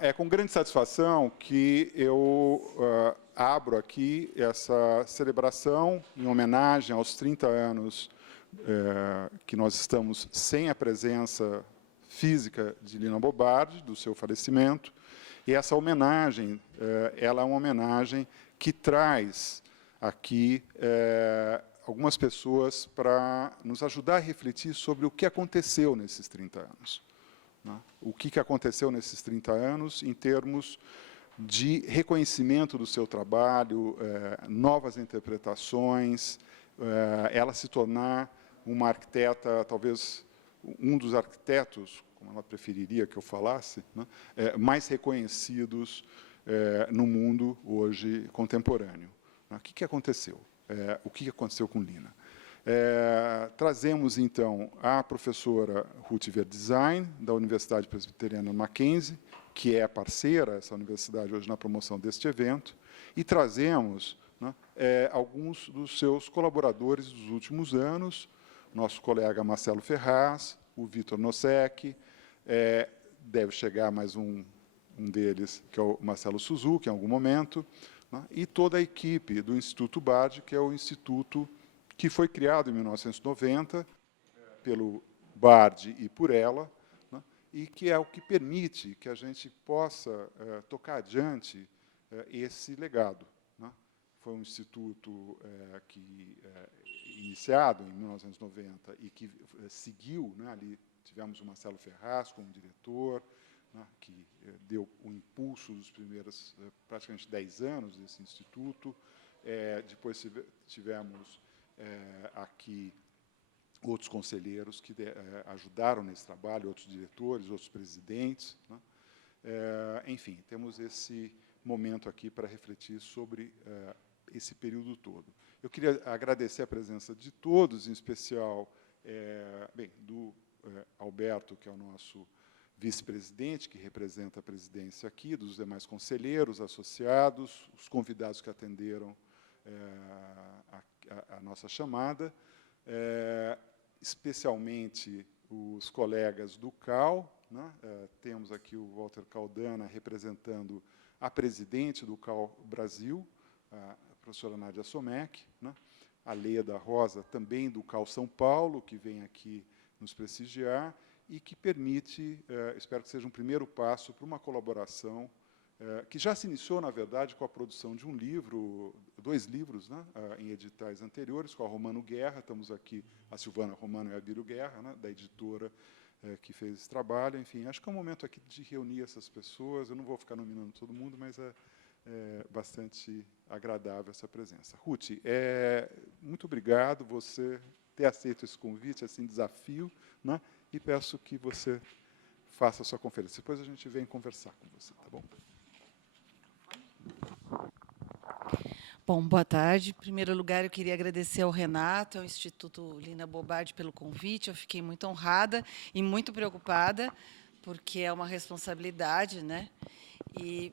É com grande satisfação que eu abro aqui essa celebração em homenagem aos 30 anos que nós estamos sem a presença física de Lina Bobardi, do seu falecimento. E essa homenagem, ela é uma homenagem que traz aqui algumas pessoas para nos ajudar a refletir sobre o que aconteceu nesses 30 anos. O que aconteceu nesses 30 anos em termos de reconhecimento do seu trabalho, novas interpretações, ela se tornar uma arquiteta, talvez um dos arquitetos, como ela preferiria que eu falasse, né, mais reconhecidos no mundo hoje contemporâneo. O que aconteceu? O que aconteceu com Lina? Trazemos, então, a professora Ruth Verdesign, da Universidade Presbiteriana Mackenzie, que é parceira, essa universidade, hoje, na promoção deste evento, e trazemos, né, alguns dos seus colaboradores dos últimos anos, nosso colega Marcelo Ferraz, o Vitor Nosek, deve chegar mais um deles, que é o Marcelo Suzuki, em algum momento, né, e toda a equipe do Instituto Bard, que é o instituto que foi criado em 1990 pelo Bard e por ela, né, e que é o que permite que a gente possa tocar adiante esse legado. Né. Foi um instituto iniciado em 1990 e que seguiu, né, ali tivemos o Marcelo Ferraz como diretor, né, que deu o impulso dos primeiros praticamente 10 anos desse instituto. Depois tivemos aqui outros conselheiros que ajudaram nesse trabalho, outros diretores, outros presidentes. Né? Enfim, temos esse momento aqui para refletir sobre esse período todo. Eu queria agradecer a presença de todos, em especial do Alberto, que é o nosso vice-presidente, que representa a presidência aqui, dos demais conselheiros, associados, os convidados que atenderam a nossa chamada, especialmente os colegas do CAL, né? Temos aqui o Walter Caldana representando a presidente do CAL Brasil, a professora Nádia Somek, né? A Leda Rosa, também do CAL São Paulo, que vem aqui nos prestigiar, e que permite, espero que seja um primeiro passo para uma colaboração que já se iniciou, na verdade, com a produção de um livro, 2 livros, né, em editais anteriores, com a Romano Guerra, estamos aqui, a Silvana Romano e a Abílio Guerra, né, da editora que fez esse trabalho. Enfim, acho que é um momento aqui de reunir essas pessoas. Eu não vou ficar nominando todo mundo, mas é bastante agradável essa presença. Ruth, muito obrigado você ter aceito esse convite, esse desafio, né, e peço que você faça a sua conferência. Depois a gente vem conversar com você, tá bom? Bom, boa tarde. Em primeiro lugar, eu queria agradecer ao Renato, ao Instituto Lina Bobardi, pelo convite. Eu fiquei muito honrada e muito preocupada, porque é uma responsabilidade, né? E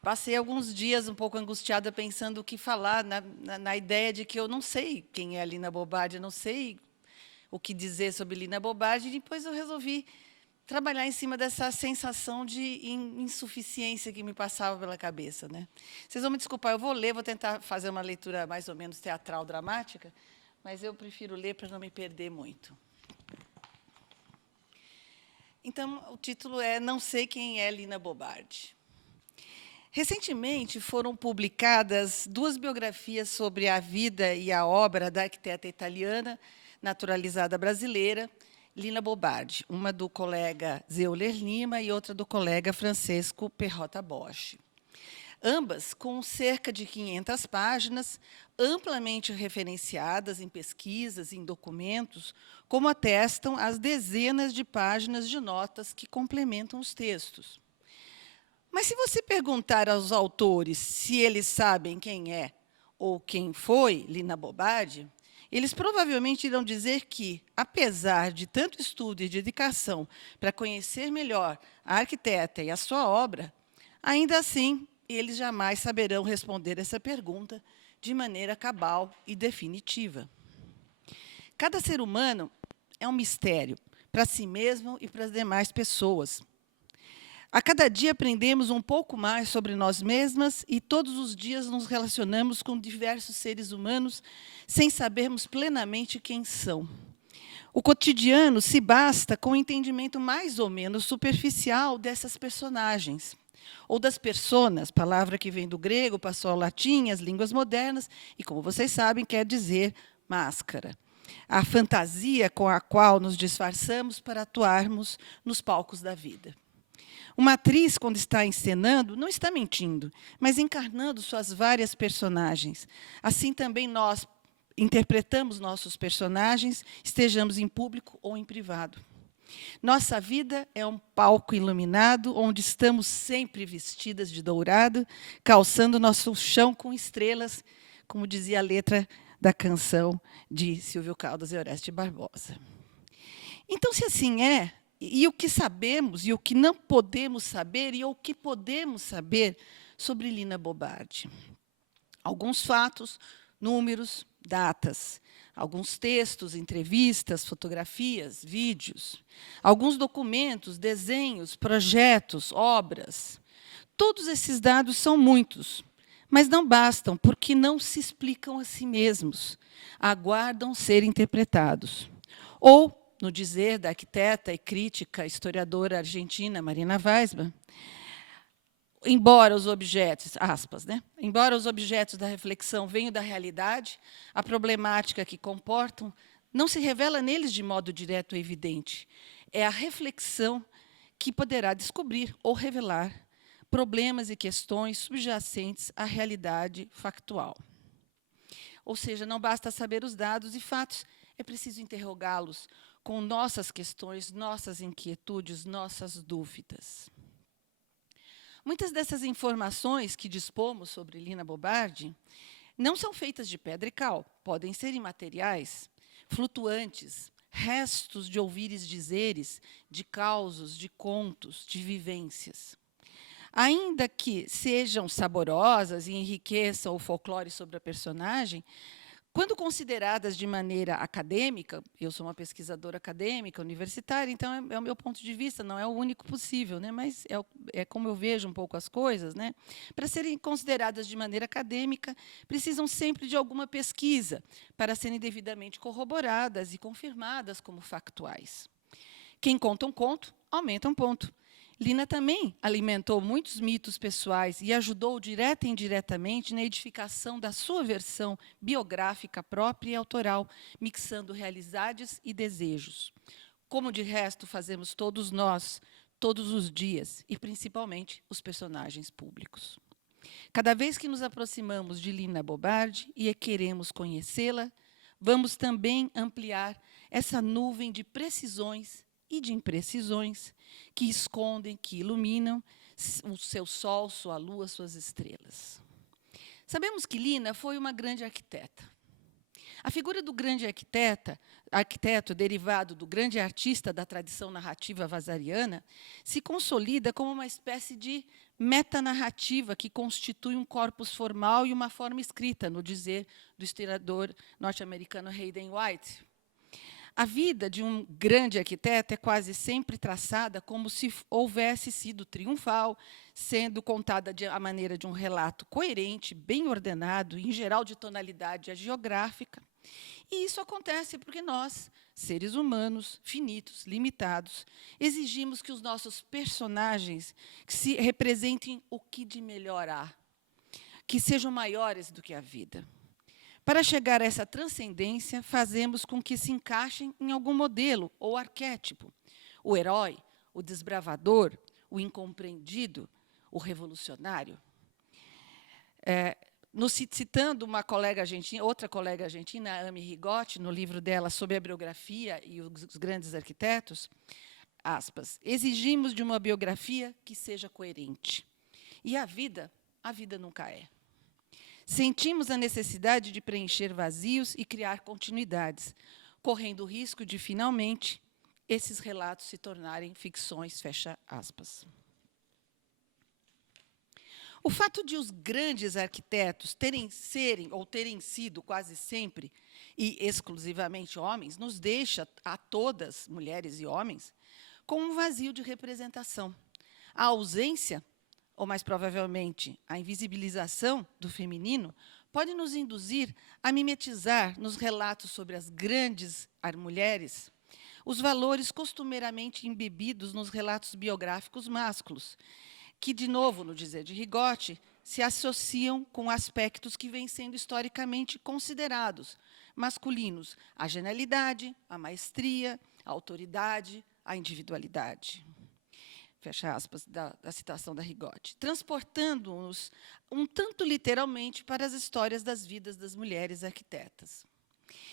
passei alguns dias um pouco angustiada, pensando o que falar, na ideia de que eu não sei quem é a Lina Bobardi, eu não sei o que dizer sobre Lina Bobardi, e depois eu resolvi trabalhar em cima dessa sensação de insuficiência que me passava pela cabeça, né? Vocês vão me desculpar, eu vou ler, vou tentar fazer uma leitura mais ou menos teatral, dramática, mas eu prefiro ler para não me perder muito. Então, o título é Não sei quem é Lina Bobardi. Recentemente foram publicadas 2 biografias sobre a vida e a obra da arquiteta italiana, naturalizada brasileira, Lina Bobardi, uma do colega Zé Euler Lima e outra do colega Francesco Perrota Bosch. Ambas com cerca de 500 páginas, amplamente referenciadas em pesquisas e em documentos, como atestam as dezenas de páginas de notas que complementam os textos. Mas, se você perguntar aos autores se eles sabem quem é ou quem foi Lina Bobardi, eles provavelmente irão dizer que, apesar de tanto estudo e dedicação para conhecer melhor a arquiteta e a sua obra, ainda assim, eles jamais saberão responder essa pergunta de maneira cabal e definitiva. Cada ser humano é um mistério para si mesmo e para as demais pessoas. A cada dia aprendemos um pouco mais sobre nós mesmas e todos os dias nos relacionamos com diversos seres humanos sem sabermos plenamente quem são. O cotidiano se basta com o entendimento mais ou menos superficial dessas personagens, ou das personas, palavra que vem do grego, passou ao latim, as línguas modernas, e, como vocês sabem, quer dizer máscara. A fantasia com a qual nos disfarçamos para atuarmos nos palcos da vida. Uma atriz, quando está encenando, não está mentindo, mas encarnando suas várias personagens. Assim também nós interpretamos nossos personagens, estejamos em público ou em privado. Nossa vida é um palco iluminado, onde estamos sempre vestidas de dourado, calçando nosso chão com estrelas, como dizia a letra da canção de Silvio Caldas e Oreste Barbosa. Então, se assim é, e o que sabemos, e o que não podemos saber, e o que podemos saber sobre Lina Bobardi? Alguns fatos, números, datas, alguns textos, entrevistas, fotografias, vídeos, alguns documentos, desenhos, projetos, obras. Todos esses dados são muitos, mas não bastam, porque não se explicam a si mesmos, aguardam ser interpretados. Ou, no dizer da arquiteta e crítica historiadora argentina Marina Weissman, embora os objetos, aspas, né? Embora os objetos da reflexão venham da realidade, a problemática que comportam não se revela neles de modo direto e evidente. É a reflexão que poderá descobrir ou revelar problemas e questões subjacentes à realidade factual. Ou seja, não basta saber os dados e fatos, é preciso interrogá-los com nossas questões, nossas inquietudes, nossas dúvidas. Muitas dessas informações que dispomos sobre Lina Bobardi não são feitas de pedra e cal, podem ser imateriais, flutuantes, restos de ouvires dizeres, de causos, de contos, de vivências. Ainda que sejam saborosas e enriqueçam o folclore sobre a personagem, quando consideradas de maneira acadêmica, eu sou uma pesquisadora acadêmica, universitária, então é o meu ponto de vista, não é o único possível, né? Mas é como eu vejo um pouco as coisas. Né? Para serem consideradas de maneira acadêmica, precisam sempre de alguma pesquisa, para serem devidamente corroboradas e confirmadas como factuais. Quem conta um conto, aumenta um ponto. Lina também alimentou muitos mitos pessoais e ajudou direta e indiretamente na edificação da sua versão biográfica própria e autoral, mixando realidades e desejos. Como, de resto, fazemos todos nós, todos os dias, e principalmente os personagens públicos. Cada vez que nos aproximamos de Lina Bobardi e queremos conhecê-la, vamos também ampliar essa nuvem de precisões e de imprecisões que escondem, que iluminam o seu sol, sua lua, suas estrelas. Sabemos que Lina foi uma grande arquiteta. A figura do grande arquiteto derivado do grande artista da tradição narrativa vasariana, se consolida como uma espécie de metanarrativa que constitui um corpus formal e uma forma escrita, no dizer do historiador norte-americano Hayden White. A vida de um grande arquiteto é quase sempre traçada como se houvesse sido triunfal, sendo contada à maneira de um relato coerente, bem ordenado, em geral de tonalidade agiográfica. E isso acontece porque nós, seres humanos, finitos, limitados, exigimos que os nossos personagens se representem o que de melhor há, que sejam maiores do que a vida. Para chegar a essa transcendência, fazemos com que se encaixem em algum modelo ou arquétipo. O herói, o desbravador, o incompreendido, o revolucionário. Citando uma colega argentina, outra colega argentina, Amy Rigotti, no livro dela sobre a biografia e os grandes arquitetos, aspas, exigimos de uma biografia que seja coerente. E a vida nunca é. Sentimos a necessidade de preencher vazios e criar continuidades, correndo o risco de, finalmente, esses relatos se tornarem ficções, fecha aspas. O fato de os grandes arquitetos terem sido quase sempre e exclusivamente homens, nos deixa a todas, mulheres e homens, com um vazio de representação. A ausência, ou mais provavelmente a invisibilização do feminino, pode nos induzir a mimetizar nos relatos sobre as grandes mulheres os valores costumeiramente embebidos nos relatos biográficos másculos, que, de novo, no dizer de Rigotti, se associam com aspectos que vêm sendo historicamente considerados masculinos: a genialidade, a maestria, a autoridade, a individualidade. Fecha aspas, da citação da Rigotti, transportando-nos um tanto literalmente para as histórias das vidas das mulheres arquitetas.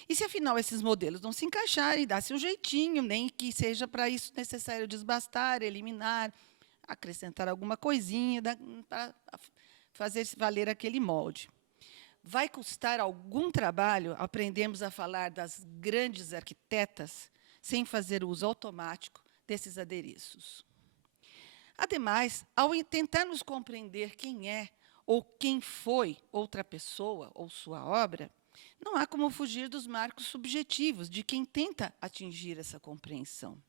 E se, afinal, esses modelos não se encaixarem, dá-se um jeitinho, nem que seja para isso necessário desbastar, eliminar, acrescentar alguma coisinha para fazer valer aquele molde. Vai custar algum trabalho aprendermos a falar das grandes arquitetas sem fazer uso automático desses adereços. Ademais, ao tentarmos compreender quem é ou quem foi outra pessoa ou sua obra, não há como fugir dos marcos subjetivos de quem tenta atingir essa compreensão.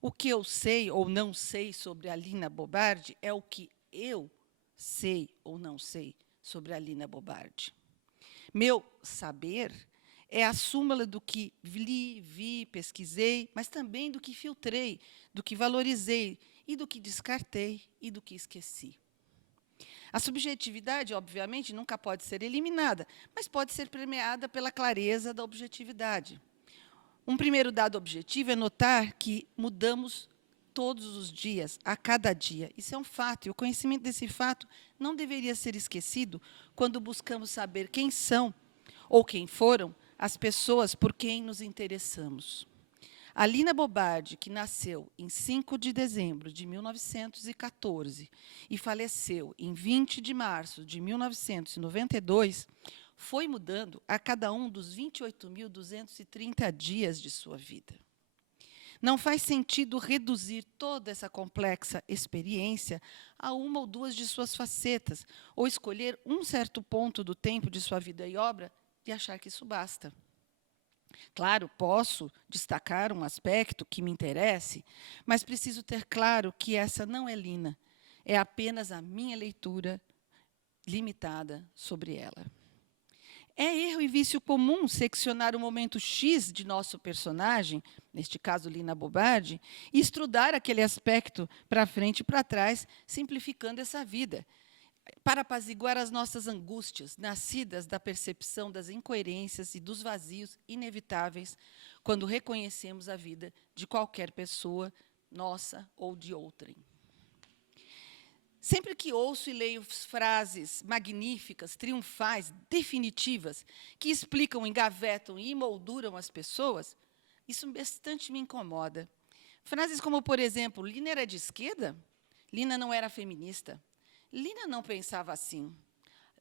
O que eu sei ou não sei sobre a Lina Bobardi é o que eu sei ou não sei sobre a Lina Bobardi. Meu saber é a súmula do que li, vi, pesquisei, mas também do que filtrei, do que valorizei, e do que descartei e do que esqueci. A subjetividade, obviamente, nunca pode ser eliminada, mas pode ser premiada pela clareza da objetividade. Um primeiro dado objetivo é notar que mudamos todos os dias, a cada dia. Isso é um fato, e o conhecimento desse fato não deveria ser esquecido quando buscamos saber quem são ou quem foram as pessoas por quem nos interessamos. A Lina Bobardi, que nasceu em 5 de dezembro de 1914 e faleceu em 20 de março de 1992, foi mudando a cada um dos 28.230 dias de sua vida. Não faz sentido reduzir toda essa complexa experiência a uma ou duas de suas facetas, ou escolher um certo ponto do tempo de sua vida e obra e achar que isso basta. Claro, posso destacar um aspecto que me interesse, mas preciso ter claro que essa não é Lina, é apenas a minha leitura limitada sobre ela. É erro e vício comum seccionar o momento X de nosso personagem, neste caso Lina Bobardi, e estrudar aquele aspecto para frente e para trás, simplificando essa vida, para apaziguar as nossas angústias, nascidas da percepção das incoerências e dos vazios inevitáveis quando reconhecemos a vida de qualquer pessoa, nossa ou de outrem. Sempre que ouço e leio frases magníficas, triunfais, definitivas, que explicam, engavetam e emolduram as pessoas, isso bastante me incomoda. Frases como, por exemplo, Lina era de esquerda? Lina não era feminista. Lina não pensava assim.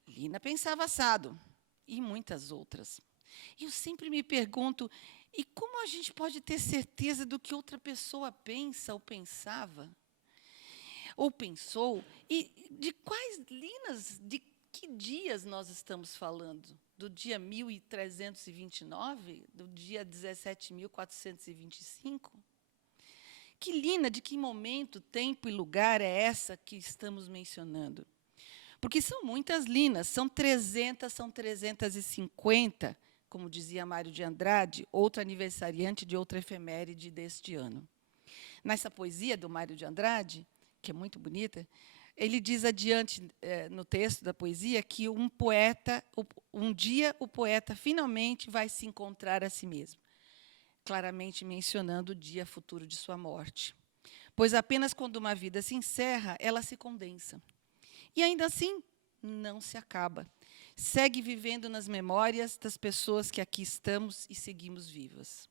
Lina pensava assado. E muitas outras. Eu sempre me pergunto, e como a gente pode ter certeza do que outra pessoa pensa ou pensava? Ou pensou? E de quais Linas, de que dias nós estamos falando? Do dia 1329? Do dia 17.425? Que Lina, de que momento, tempo e lugar é essa que estamos mencionando? Porque são muitas Linas, são 300, são 350, como dizia Mário de Andrade, outro aniversariante de outra efeméride deste ano. Nessa poesia do Mário de Andrade, que é muito bonita, ele diz adiante, no texto da poesia, que um dia o poeta finalmente vai se encontrar a si mesmo, claramente mencionando o dia futuro de sua morte. Pois apenas quando uma vida se encerra, ela se condensa. E ainda assim, não se acaba. Segue vivendo nas memórias das pessoas que aqui estamos e seguimos vivas.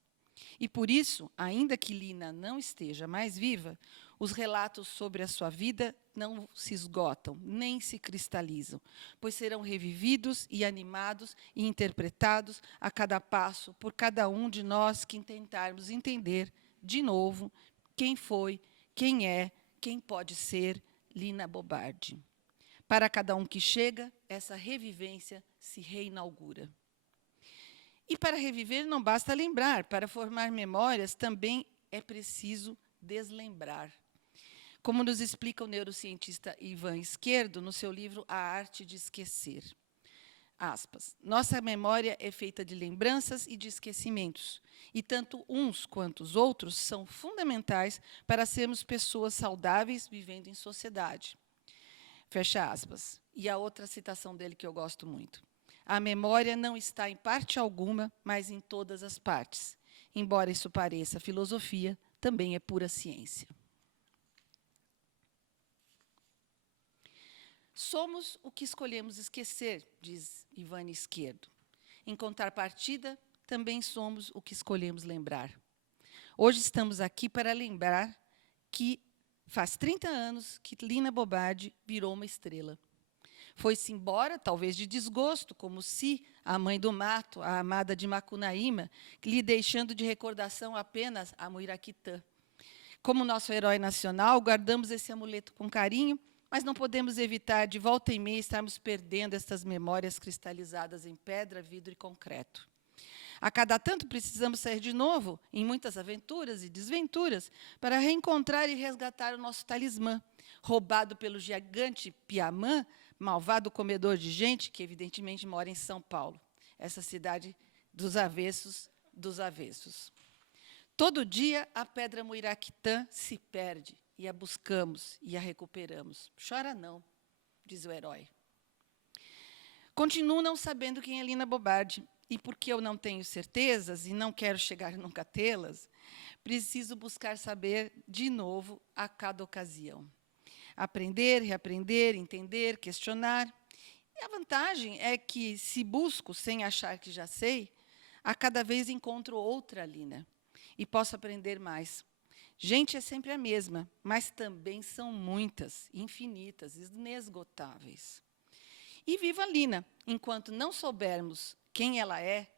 E por isso, ainda que Lina não esteja mais viva, os relatos sobre a sua vida não se esgotam, nem se cristalizam, pois serão revividos e animados e interpretados a cada passo por cada um de nós que tentarmos entender, de novo, quem foi, quem é, quem pode ser Lina Bobardi. Para cada um que chega, essa revivência se reinaugura. E para reviver não basta lembrar, para formar memórias também é preciso deslembrar. como nos explica o neurocientista Ivan Esquerdo no seu livro A Arte de Esquecer. Aspas, nossa memória é feita de lembranças e de esquecimentos, e tanto uns quanto os outros são fundamentais para sermos pessoas saudáveis vivendo em sociedade. Fecha aspas. E a outra citação dele que eu gosto muito. A memória não está em parte alguma, mas em todas as partes. Embora isso pareça filosofia, também é pura ciência. Somos o que escolhemos esquecer, diz Ivan Esquerdo. Em contrapartida, também somos o que escolhemos lembrar. Hoje estamos aqui para lembrar que faz 30 anos que Lina Bobardi virou uma estrela. Foi-se embora, talvez de desgosto, como se a mãe do mato, a amada de Macunaíma, lhe deixando de recordação apenas a Muiraquitã. Como nosso herói nacional, guardamos esse amuleto com carinho, mas não podemos evitar, de volta e meia, estarmos perdendo estas memórias cristalizadas em pedra, vidro e concreto. A cada tanto precisamos sair de novo, em muitas aventuras e desventuras, para reencontrar e resgatar o nosso talismã, roubado pelo gigante Piamã, malvado comedor de gente, que evidentemente mora em São Paulo, essa cidade dos avessos dos avessos. Todo dia a pedra Muiraquitã se perde, e a buscamos e a recuperamos. Chora não, diz o herói. Continuo não sabendo quem é Lina Bobardi, e porque eu não tenho certezas e não quero chegar nunca a tê-las, preciso buscar saber de novo a cada ocasião. Aprender, reaprender, entender, questionar. E a vantagem é que, se busco sem achar que já sei, a cada vez encontro outra Lina e posso aprender mais. Gente é sempre a mesma, mas também são muitas, infinitas, inesgotáveis. E viva a Lina! Enquanto não soubermos quem ela é,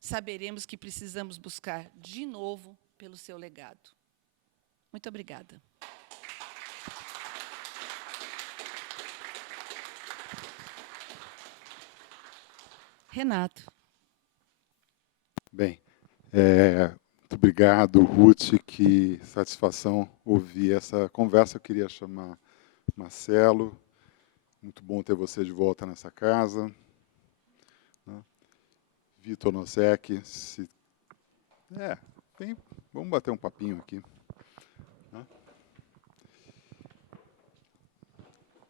saberemos que precisamos buscar de novo pelo seu legado. Muito obrigada. Renato. Bem, muito obrigado, Ruth, que satisfação ouvir essa conversa. Eu queria chamar Marcelo. Muito bom ter você de volta nessa casa. Vitor Nosek, vamos bater um papinho aqui.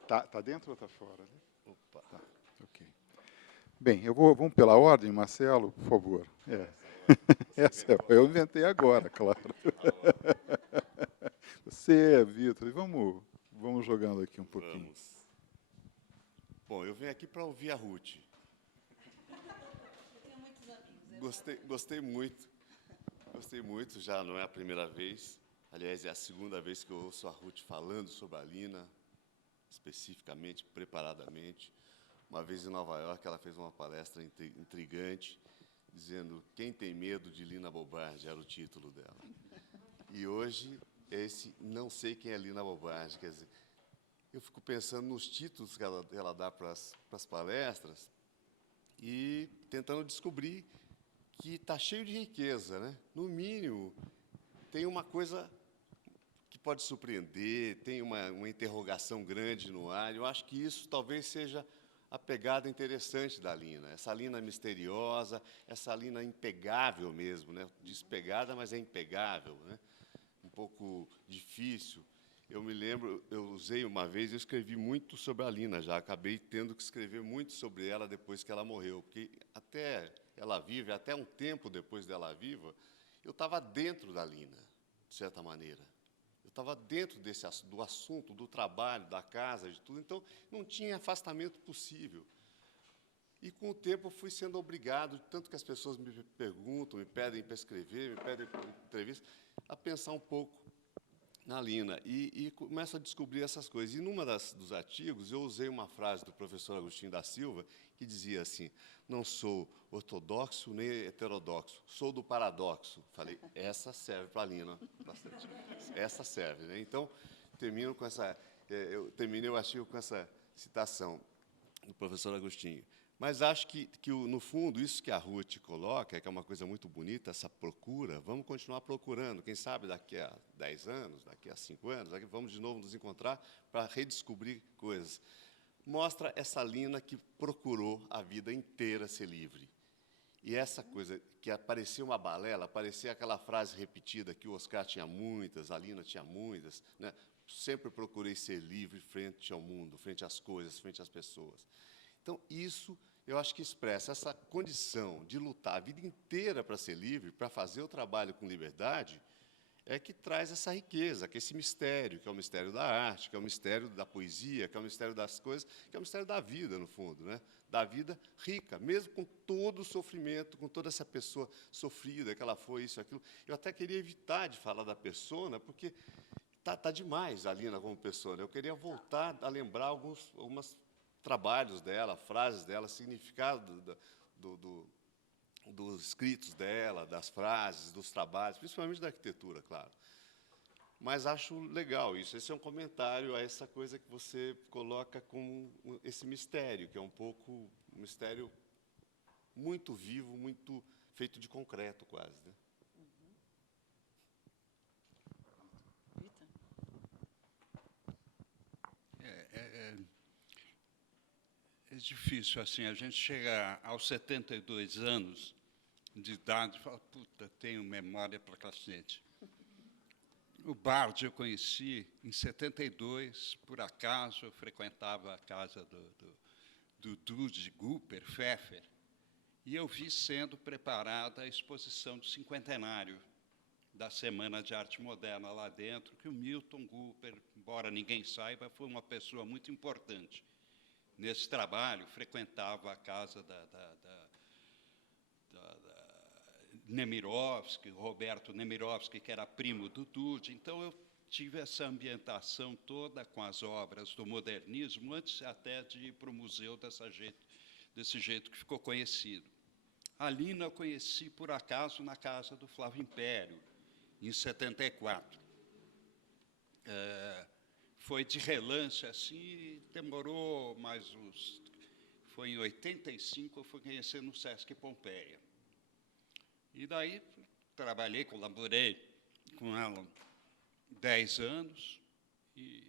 Tá dentro ou tá fora? Opa. Tá, ok. Bem, vamos pela ordem, Marcelo, por favor. Eu inventei agora, claro. Você, Vitor, vamos jogando aqui um pouquinho. Vamos. Bom, eu venho aqui para ouvir a Ruth. Gostei muito, já não é a primeira vez. Aliás, é a segunda vez que eu ouço a Ruth falando sobre a Lina, especificamente, preparadamente. Uma vez em Nova York, ela fez uma palestra intrigante, dizendo quem tem medo de Lina Bobardi, era o título dela. E hoje, esse não sei quem é Lina Bobardi. Quer dizer, eu fico pensando nos títulos que ela dá para as palestras e tentando descobrir que está cheio de riqueza, né? No mínimo, tem uma coisa que pode surpreender, tem uma interrogação grande no ar. Eu acho que isso talvez seja a pegada interessante da Lina, essa Lina misteriosa, essa Lina impegável mesmo, né? Despegada, mas é impegável, né? Um pouco difícil. Eu me lembro, eu usei uma vez, eu escrevi muito sobre a Lina já, acabei tendo que escrever muito sobre ela depois que ela morreu, porque até ela viva, até um tempo depois dela viva, eu estava dentro da Lina, de certa maneira. Eu estava dentro do assunto, do trabalho, da casa, de tudo, então não tinha afastamento possível. E, com o tempo, eu fui sendo obrigado, tanto que as pessoas me perguntam, me pedem para escrever, me pedem para entrevista, a pensar um pouco na Lina, e começo a descobrir essas coisas. E, numa dos artigos, eu usei uma frase do professor Agostinho da Silva, que dizia assim, não sou ortodoxo nem heterodoxo, sou do paradoxo. Falei, essa serve para a Lina bastante. Essa serve, né? Então, eu terminei o artigo com essa citação do professor Agostinho. Mas acho que, no fundo, isso que a Ruth coloca, que é uma coisa muito bonita, essa procura, vamos continuar procurando. Quem sabe daqui a 10 anos, daqui a 5 anos, vamos de novo nos encontrar para redescobrir coisas. Mostra essa Lina que procurou a vida inteira ser livre. E essa coisa, que aparecia uma balela, aparecia aquela frase repetida que o Oscar tinha muitas, a Lina tinha muitas, né? Sempre procurei ser livre frente ao mundo, frente às coisas, frente às pessoas. Então, isso, eu acho que expressa essa condição de lutar a vida inteira para ser livre, para fazer o trabalho com liberdade, é que traz essa riqueza, que é esse mistério, que é o mistério da arte, que é o mistério da poesia, que é o mistério das coisas, que é o mistério da vida, no fundo, né? Da vida rica, mesmo com todo o sofrimento, com toda essa pessoa sofrida, que ela foi isso, aquilo. Eu até queria evitar de falar da persona, porque tá demais a Lina como pessoa, né? Eu queria voltar a lembrar alguns trabalhos dela, frases dela, significado dos escritos dela, das frases, dos trabalhos, principalmente da arquitetura, claro. Mas acho legal isso. Esse é um comentário a essa coisa que você coloca como esse mistério, que é um pouco um mistério muito vivo, muito feito de concreto, quase, né? É difícil, assim, a gente chega aos 72 anos de idade e fala, puta, tenho memória para cacete. O Bardi eu conheci em 72, por acaso, eu frequentava a casa do Dude Cooper, Pfeffer, e eu vi sendo preparada a exposição do cinquentenário da Semana de Arte Moderna lá dentro, que o Milton Cooper, embora ninguém saiba, foi uma pessoa muito importante nesse trabalho, frequentava a casa da Nemirovsky, Roberto Nemirovsky, que era primo do Dude. Então, eu tive essa ambientação toda com as obras do modernismo, antes até de ir para o museu desse jeito que ficou conhecido. A Lina eu conheci, por acaso, na casa do Flávio Império, em 74. Foi de relance, assim, demorou mais uns... Foi em 85, eu fui conhecer no Sesc Pompeia. E daí, trabalhei, colaborei com ela 10 anos, e,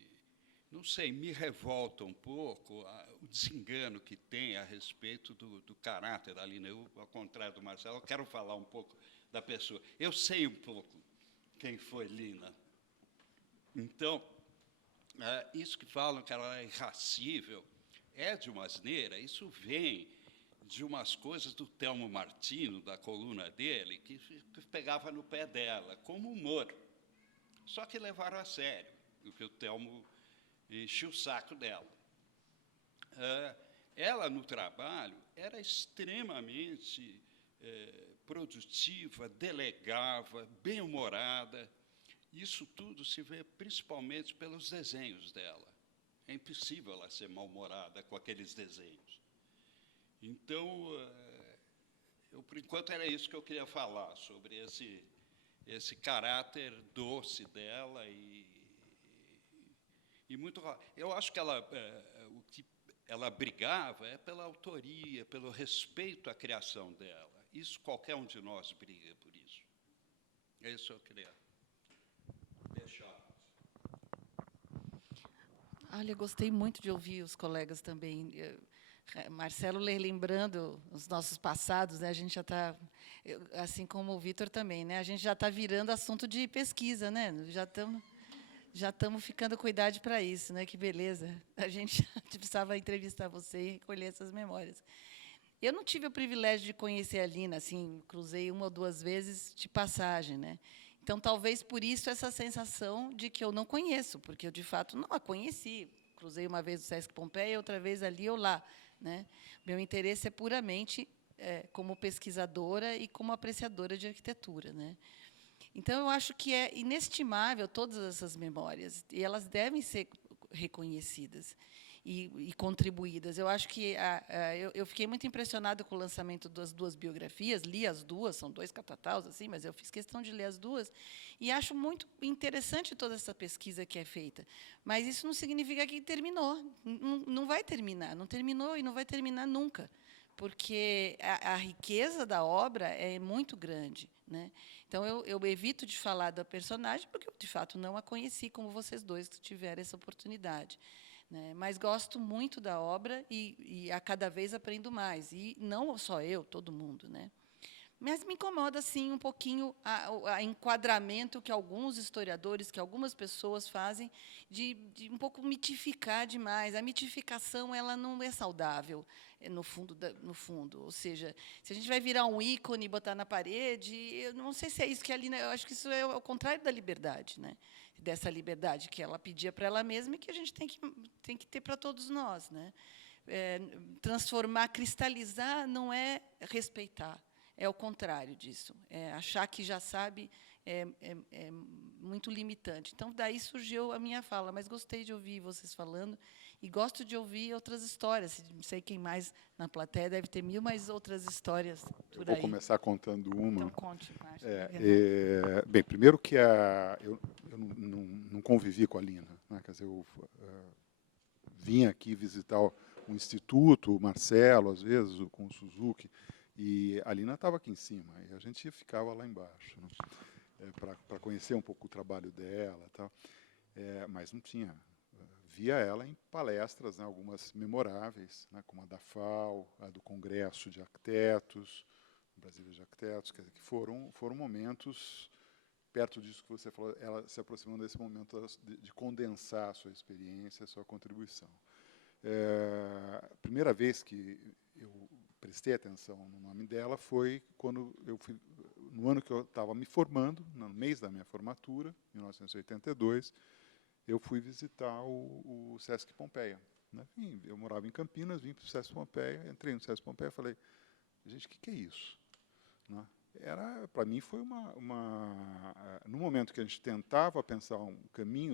não sei, me revolta um pouco o desengano que tem a respeito do caráter da Lina. Eu, ao contrário do Marcelo, eu quero falar um pouco da pessoa. Eu sei um pouco quem foi Lina. Então, isso que falam que ela é irracível, é de uma asneira, isso vem de umas coisas do Telmo Martino, da coluna dele, que pegava no pé dela, como humor. Só que levaram a sério, porque o Telmo enchia o saco dela. Ela, no trabalho, era extremamente produtiva, delegava, bem-humorada. Isso tudo se vê principalmente pelos desenhos dela. É impossível ela ser mal-humorada com aqueles desenhos. Então, por enquanto, era isso que eu queria falar, sobre esse caráter doce dela e muito... Eu acho que o que ela brigava é pela autoria, pelo respeito à criação dela. Isso, qualquer um de nós briga por isso. É isso que eu queria deixar. Olha, gostei muito de ouvir os colegas também. Marcelo, lembrando os nossos passados, né? A gente já está, assim como o Vitor também, né? A gente já está virando assunto de pesquisa, né? Já estamos ficando com idade para isso, né? Que beleza. A gente precisava entrevistar você e recolher essas memórias. Eu não tive o privilégio de conhecer a Lina, assim, cruzei 1 ou 2 vezes de passagem, né? Então, talvez por isso essa sensação de que eu não conheço, porque eu, de fato, não a conheci. Cruzei uma vez o Sesc Pompeia, outra vez ali ou lá, né? Meu interesse é puramente como pesquisadora e como apreciadora de arquitetura, né? Então, eu acho que é inestimável todas essas memórias, e elas devem ser reconhecidas e contribuídas. Eu acho que eu fiquei muito impressionada com o lançamento das 2 biografias, li as 2, são 2 catataus, assim, mas eu fiz questão de ler as 2, e acho muito interessante toda essa pesquisa que é feita. Mas isso não significa que terminou, não vai terminar, não terminou e não vai terminar nunca. porque a riqueza da obra é muito grande, né? Então, eu evito de falar da personagem, porque eu, de fato, não a conheci, como vocês dois tiveram essa oportunidade, né? Mas gosto muito da obra e a cada vez aprendo mais. E não só eu, todo mundo, né? Mas me incomoda, sim, um pouquinho o enquadramento que alguns historiadores, que algumas pessoas fazem, de um pouco mitificar demais. A mitificação ela não é saudável, no fundo, no fundo. Ou seja, se a gente vai virar um ícone e botar na parede, eu não sei se é isso que a Lina... Eu acho que isso é o contrário da liberdade, né? Dessa liberdade que ela pedia para ela mesma e que a gente tem que ter para todos nós, né? Transformar, cristalizar, não é respeitar. É o contrário disso. Achar que já sabe é muito limitante. Então, daí surgiu a minha fala, mas gostei de ouvir vocês falando e gosto de ouvir outras histórias. Não sei quem mais na plateia, deve ter mil mais outras histórias por Eu vou aí. começar contando uma. Então, conte, Márcio. Bem, primeiro que eu não convivi com a Lina, né? Quer dizer, eu vim aqui visitar o Instituto, o Marcelo, às vezes, com o Suzuki, e a Lina estava aqui em cima, e a gente ficava lá embaixo, né? Para conhecer um pouco o trabalho dela, tal. Mas não tinha. Via ela em palestras, né, algumas memoráveis, né, como a da FAO, a do Congresso de Arquitetos, Brasília de Arquitetos, quer dizer, que foram momentos, perto disso que você falou, ela se aproximando desse momento de condensar a sua experiência, a sua contribuição. A primeira vez que eu prestei atenção no nome dela foi quando eu fui, no ano que eu estava me formando, no mês da minha formatura, 1982, eu fui visitar o Sesc Pompeia, né? Eu morava em Campinas, vim para o Sesc Pompeia, entrei no Sesc Pompeia e falei, gente, o que é isso? Né? Para mim, foi no momento que a gente tentava pensar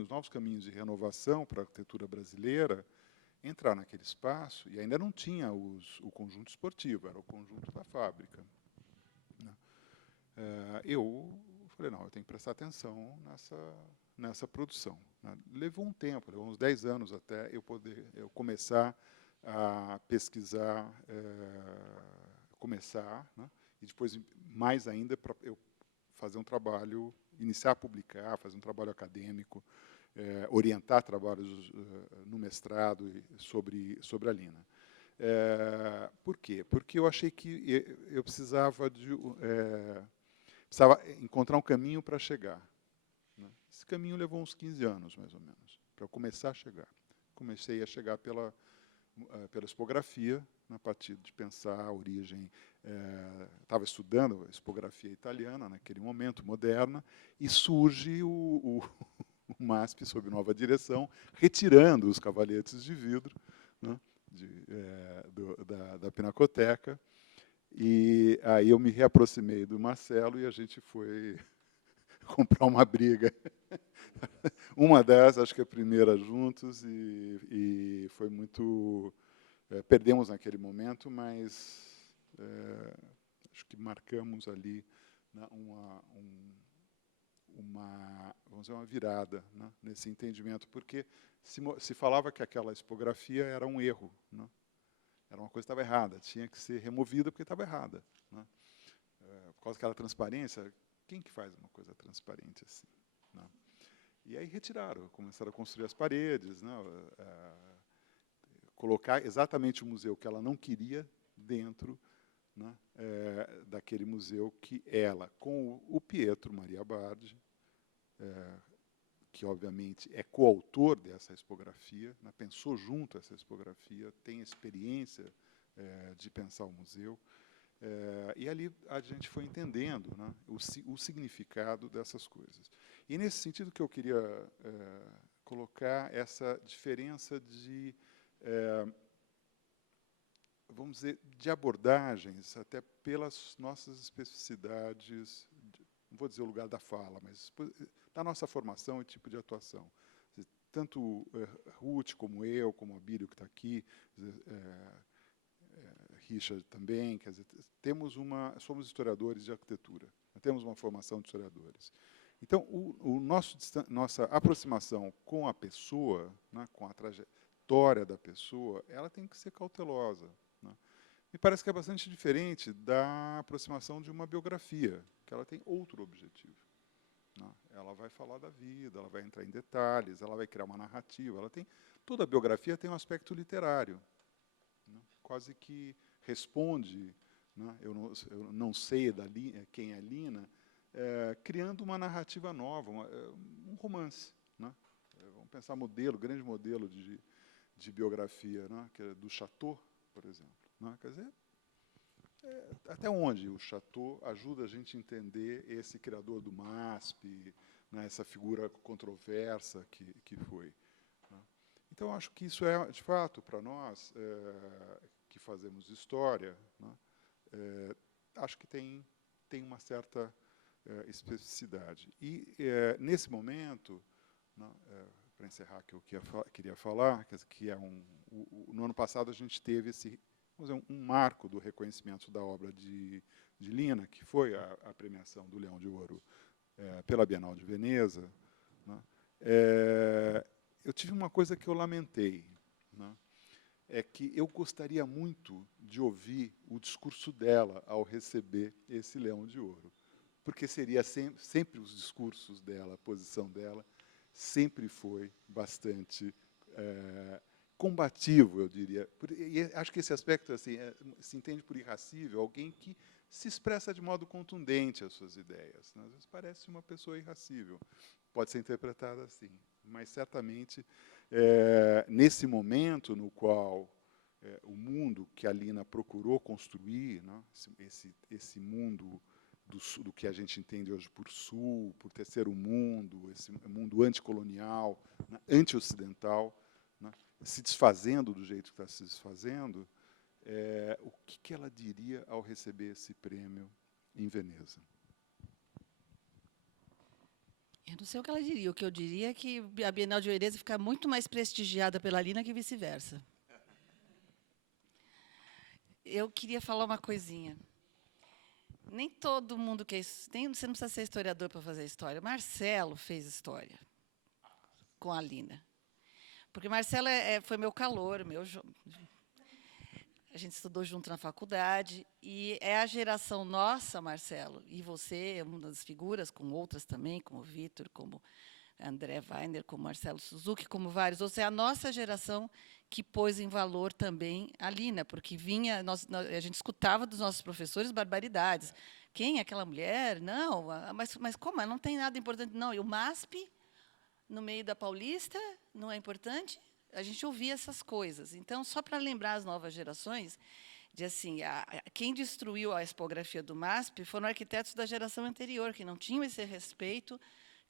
novos caminhos de renovação para a arquitetura brasileira, entrar naquele espaço, e ainda não tinha o conjunto esportivo, era o conjunto da fábrica, né? Eu falei, não, eu tenho que prestar atenção nessa produção, né? Levou um tempo, levou uns 10 anos até eu começar a pesquisar, né? E depois, mais ainda, para eu fazer um trabalho, iniciar a publicar, fazer um trabalho acadêmico, orientar trabalhos no mestrado sobre a Lina. Por quê? Porque eu achei que eu precisava encontrar um caminho para chegar, né? Esse caminho levou uns 15 anos, mais ou menos, para eu começar a chegar. Comecei a chegar pela expografia, a partir de pensar a origem. Estava estudando a expografia italiana, naquele momento, moderna, e surge o MASP, sob nova direção, retirando os cavalhetes de vidro, né, da Pinacoteca. E aí eu me reaproximei do Marcelo e a gente foi comprar uma briga. Uma dessas, acho que a primeira juntos, e foi muito... perdemos naquele momento, mas acho que marcamos ali, né, vamos dizer, uma virada, né, nesse entendimento, porque se falava que aquela expografia era um erro, né? Era uma coisa que estava errada, tinha que ser removida porque estava errada, né? Por causa daquela transparência, quem que faz uma coisa transparente assim, né? E aí retiraram, começaram a construir as paredes, né, colocar exatamente o museu que ela não queria dentro, né, daquele museu que ela, com o Pietro Maria Bardi, que obviamente é coautor dessa expografia, né, pensou junto essa expografia, tem experiência de pensar o museu, e ali a gente foi entendendo, né, o significado dessas coisas. E nesse sentido que eu queria colocar essa diferença de, vamos dizer, de abordagens, até pelas nossas especificidades, não vou dizer o lugar da fala, mas da nossa formação e tipo de atuação. Tanto Ruth, como eu, como a Abílio, que está aqui, Richard também, quer dizer, somos historiadores de arquitetura, temos uma formação de historiadores. Então, nossa aproximação com a pessoa, né, com a trajetória da pessoa, ela tem que ser cautelosa, né? me parece que é bastante diferente da aproximação de uma biografia, que ela tem outro objetivo. Né? Ela vai falar da vida, ela vai entrar em detalhes, ela vai criar uma narrativa. Toda biografia tem um aspecto literário, né? Quase que responde, né? Eu não sei quem é Lina, criando uma narrativa nova, um romance. Né? Vamos pensar grande modelo de biografia, né? Que é do Chateau, por exemplo. Né? Quer dizer, até onde o Chateau ajuda a gente a entender esse criador do MASP, né? Essa figura controversa que foi. Né? Então, acho que isso é, de fato, para nós, que fazemos história, né? Acho que tem uma certa especificidade. E, nesse momento, né, para encerrar que eu queria falar, que é no ano passado a gente teve vamos dizer, um marco do reconhecimento da obra de Lina, que foi a premiação do Leão de Ouro pela Bienal de Veneza. Né? Eu tive uma coisa que eu lamentei, né? É que eu gostaria muito de ouvir o discurso dela ao receber esse Leão de Ouro, porque seria sempre os discursos dela, a posição dela, sempre foi bastante combativo, eu diria. E acho que esse aspecto assim, se entende por irracível, alguém que se expressa de modo contundente as suas ideias. Né? Às vezes parece uma pessoa irracível, pode ser interpretada assim, mas certamente nesse momento no qual o mundo que a Lina procurou construir, né? esse mundo do que a gente entende hoje por Sul, por terceiro mundo, esse mundo anticolonial, né? Anti-ocidental, né? Se desfazendo do jeito que está se desfazendo, o que ela diria ao receber esse prêmio em Veneza? Eu não sei o que ela diria. O que eu diria é que a Bienal de Veneza fica muito mais prestigiada pela Lina que vice-versa. Eu queria falar uma coisinha. Nem todo mundo que você não precisa ser historiador para fazer história. Marcelo fez história com a Lina. Porque Marcelo foi meu calor, a gente estudou junto na faculdade, e é a geração nossa, Marcelo, e você é uma das figuras, com outras também, como o Vitor, como André Weiner, como Marcelo Suzuki, como vários outros, é a nossa geração que pôs em valor também a Lina, porque a gente escutava dos nossos professores barbaridades. Quem é aquela mulher? Não, mas como? Ela não tem nada importante. Não, e o MASP, no meio da Paulista, não é importante? A gente ouvia essas coisas. Então, só para lembrar as novas gerações, de assim, quem destruiu a expografia do MASP foram arquitetos da geração anterior, que não tinham esse respeito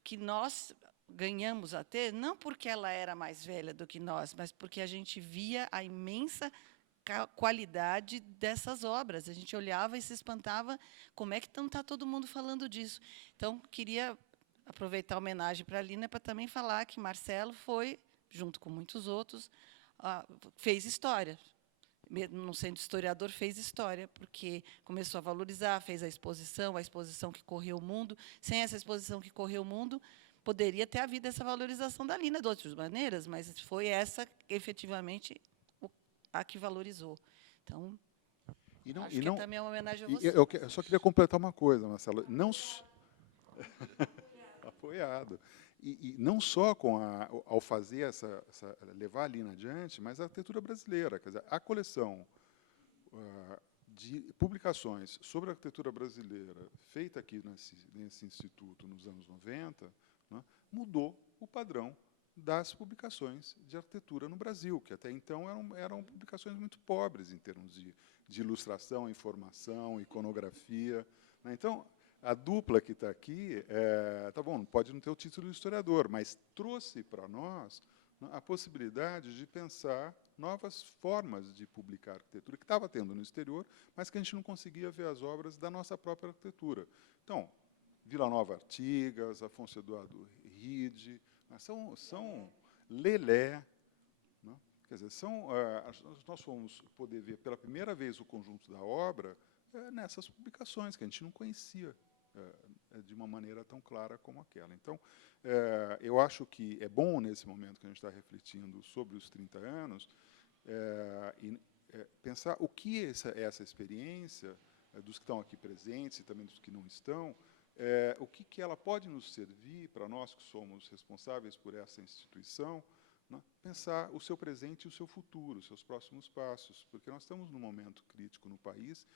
que nós ganhamos a ter, não porque ela era mais velha do que nós, mas porque a gente via a imensa qualidade dessas obras. A gente olhava e se espantava como é que não está todo mundo falando disso. Então, queria aproveitar a homenagem para a Lina para também falar que Marcelo foi, junto com muitos outros, fez história. Mesmo não sendo historiador, fez história, porque começou a valorizar, fez a exposição que correu o mundo. Sem essa exposição que correu o mundo, poderia ter havido essa valorização da Lina de outras maneiras, mas foi essa, efetivamente, a que valorizou. Então, acho que também é uma homenagem a você. Eu só queria completar uma coisa, Marcelo. Não apoiado. E não só ao fazer levar a Lina adiante, mas a arquitetura brasileira. Quer dizer, a coleção de publicações sobre a arquitetura brasileira feita aqui nesse instituto nos anos 90, né, mudou o padrão das publicações de arquitetura no Brasil, que até então eram publicações muito pobres em termos de ilustração, informação, iconografia. Né? Então, a dupla que está aqui, tá bom, pode não ter o título de historiador, mas trouxe para nós, né, a possibilidade de pensar novas formas de publicar arquitetura, que estava tendo no exterior, mas que a gente não conseguia ver as obras da nossa própria arquitetura. Então, Vila Nova Artigas, Afonso Eduardo Ride, são Lelé, né? Quer dizer, nós fomos poder ver pela primeira vez o conjunto da obra nessas publicações, que a gente não conhecia de uma maneira tão clara como aquela. Então, eu acho que é bom, nesse momento que a gente está refletindo sobre os 30 anos, e pensar o que essa experiência, dos que estão aqui presentes e também dos que não estão, o que ela pode nos servir, para nós que somos responsáveis por essa instituição, né, pensar o seu presente e o seu futuro, os seus próximos passos, porque nós estamos num momento crítico no país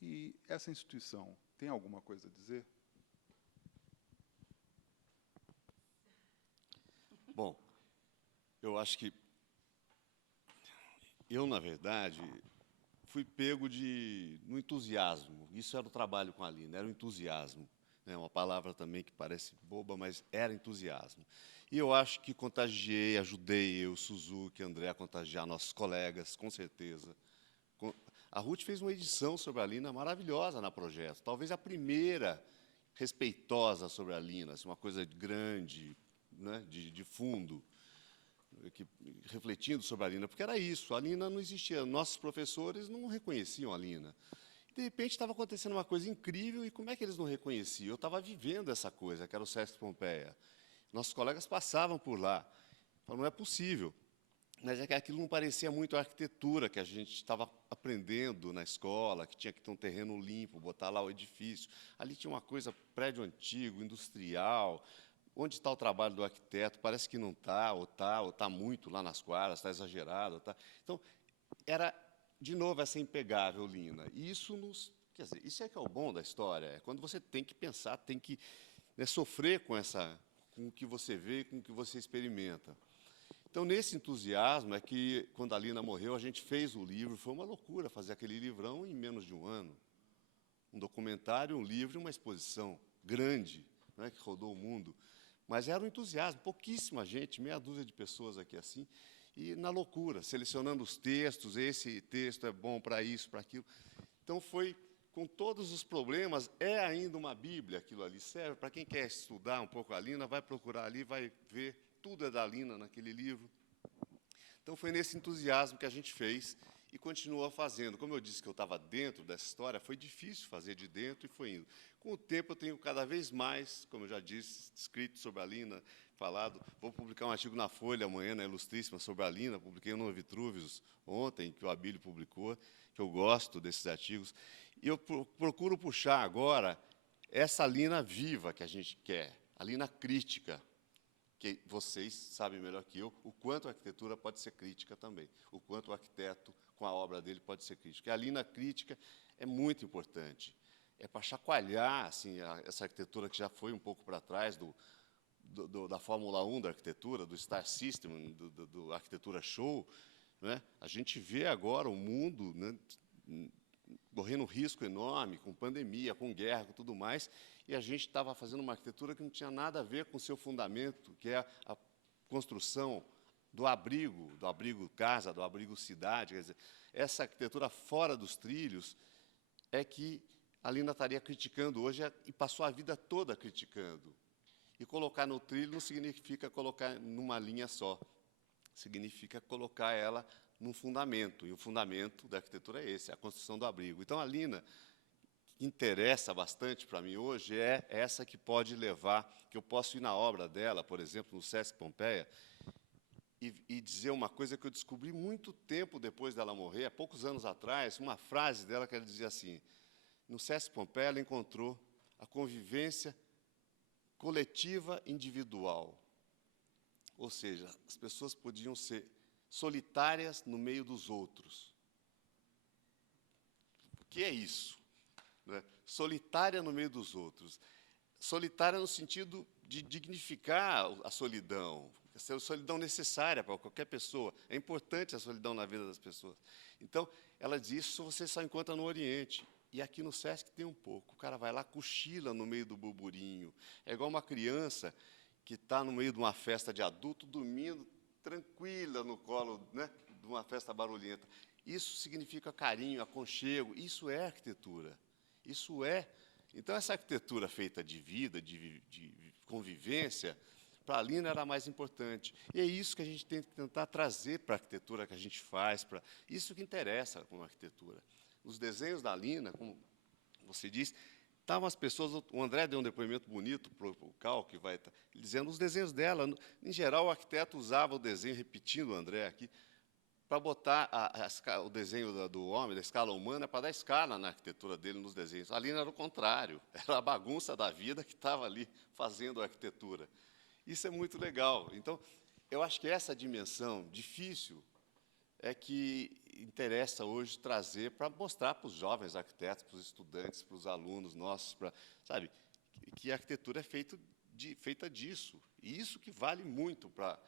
e essa instituição tem alguma coisa a dizer? Bom, eu acho que eu, na verdade, fui pego no entusiasmo. Isso era o trabalho com a Lina, era o entusiasmo. É uma palavra também que parece boba, mas era entusiasmo. E eu acho que contagiei, ajudei eu, Suzuki, André, a contagiar nossos colegas, com certeza. A Ruth fez uma edição sobre a Lina maravilhosa na Projeto, talvez a primeira respeitosa sobre a Lina, assim, uma coisa grande, né, de fundo, refletindo sobre a Lina, porque era isso, a Lina não existia, nossos professores não reconheciam a Lina. De repente estava acontecendo uma coisa incrível, e como é que eles não reconheciam? Eu estava vivendo essa coisa, que era o Sesc Pompeia. Nossos colegas passavam por lá. Falaram, não é possível. Mas é que aquilo não parecia muito a arquitetura que a gente estava aprendendo na escola, que tinha que ter um terreno limpo, botar lá o edifício. Ali tinha uma coisa, prédio antigo, industrial. Onde está o trabalho do arquiteto? Parece que não está, ou está muito lá nas quadras, está exagerado. Tá. Então, era, de novo, essa impegável Lina. E isso quer dizer, isso é que é o bom da história, é quando você tem que pensar, tem que, né, sofrer com o que você vê e com o que você experimenta. Então, nesse entusiasmo, é que, quando a Lina morreu, a gente fez o livro. Foi uma loucura fazer aquele livrão em menos de um ano. Um documentário, um livro e uma exposição grande, né, que rodou o mundo. Mas era um entusiasmo, pouquíssima gente, meia dúzia de pessoas aqui assim, e na loucura, selecionando os textos, esse texto é bom para isso, para aquilo. Então, foi com todos os problemas, é ainda uma Bíblia aquilo ali, serve para quem quer estudar um pouco a Lina, vai procurar ali, vai ver, tudo é da Lina naquele livro. Então, foi nesse entusiasmo que a gente fez e continuou fazendo. Como eu disse que eu estava dentro dessa história, foi difícil fazer de dentro e foi indo. Com o tempo, eu tenho cada vez mais, como eu já disse, escrito sobre a Lina, falado. Vou publicar um artigo na Folha amanhã, na Ilustríssima, sobre a Lina. Publiquei no Vitrúvios ontem, que o Abílio publicou, que eu gosto desses artigos. E eu procuro puxar agora essa Lina viva que a gente quer, a Lina crítica, que vocês sabem melhor que eu, o quanto a arquitetura pode ser crítica também, o quanto o arquiteto, com a obra dele, pode ser crítico. E a Lina crítica é muito importante. É para chacoalhar assim, essa arquitetura que já foi um pouco para trás da Fórmula 1 da arquitetura, do Star System, do arquitetura show. Né? A gente vê agora o mundo, né, correndo um risco enorme, com pandemia, com guerra, com tudo mais, e a gente estava fazendo uma arquitetura que não tinha nada a ver com o seu fundamento, que é a construção do abrigo casa, do abrigo cidade. Quer dizer, essa arquitetura fora dos trilhos é que a Lina estaria criticando hoje e passou a vida toda criticando. E colocar no trilho não significa colocar numa linha só, significa colocar ela num fundamento, e o fundamento da arquitetura é esse, a construção do abrigo. Então, a Lina, que interessa bastante para mim hoje, é essa que pode levar, que eu posso ir na obra dela, por exemplo, no Sesc Pompeia, e dizer uma coisa que eu descobri muito tempo depois dela morrer, há poucos anos atrás, uma frase dela que ela dizia assim, no Sesc Pompeia ela encontrou a convivência coletiva individual. Ou seja, as pessoas podiam ser solitárias no meio dos outros. O que é isso? Né? Solitária no meio dos outros. Solitária no sentido de dignificar a solidão, a solidão necessária para qualquer pessoa. É importante a solidão na vida das pessoas. Então, ela diz, isso você só encontra no Oriente. E aqui no Sesc tem um pouco. O cara vai lá, cochila no meio do burburinho. É igual uma criança que está no meio de uma festa de adulto, dormindo tranquila no colo, né, de uma festa barulhenta. Isso significa carinho, aconchego. Isso é arquitetura. Isso é. Então, essa arquitetura feita de vida, de convivência, para a Lina era mais importante. E é isso que a gente tem que tentar trazer para a arquitetura que a gente faz. Isso que interessa com a arquitetura. Os desenhos da Lina, como você disse, estavam as pessoas... O André deu um depoimento bonito para o Cal, que vai estar dizendo os desenhos dela. Em geral, o arquiteto usava o desenho, repetindo o André aqui, para botar o desenho do homem, da escala humana, para dar escala na arquitetura dele, nos desenhos. A Lina era o contrário, era a bagunça da vida que estava ali fazendo a arquitetura. Isso é muito legal. Então, eu acho que essa dimensão difícil é que interessa hoje trazer para mostrar para os jovens arquitetos, para os estudantes, para os alunos nossos, sabe, que a arquitetura é feita disso. E isso que vale muito para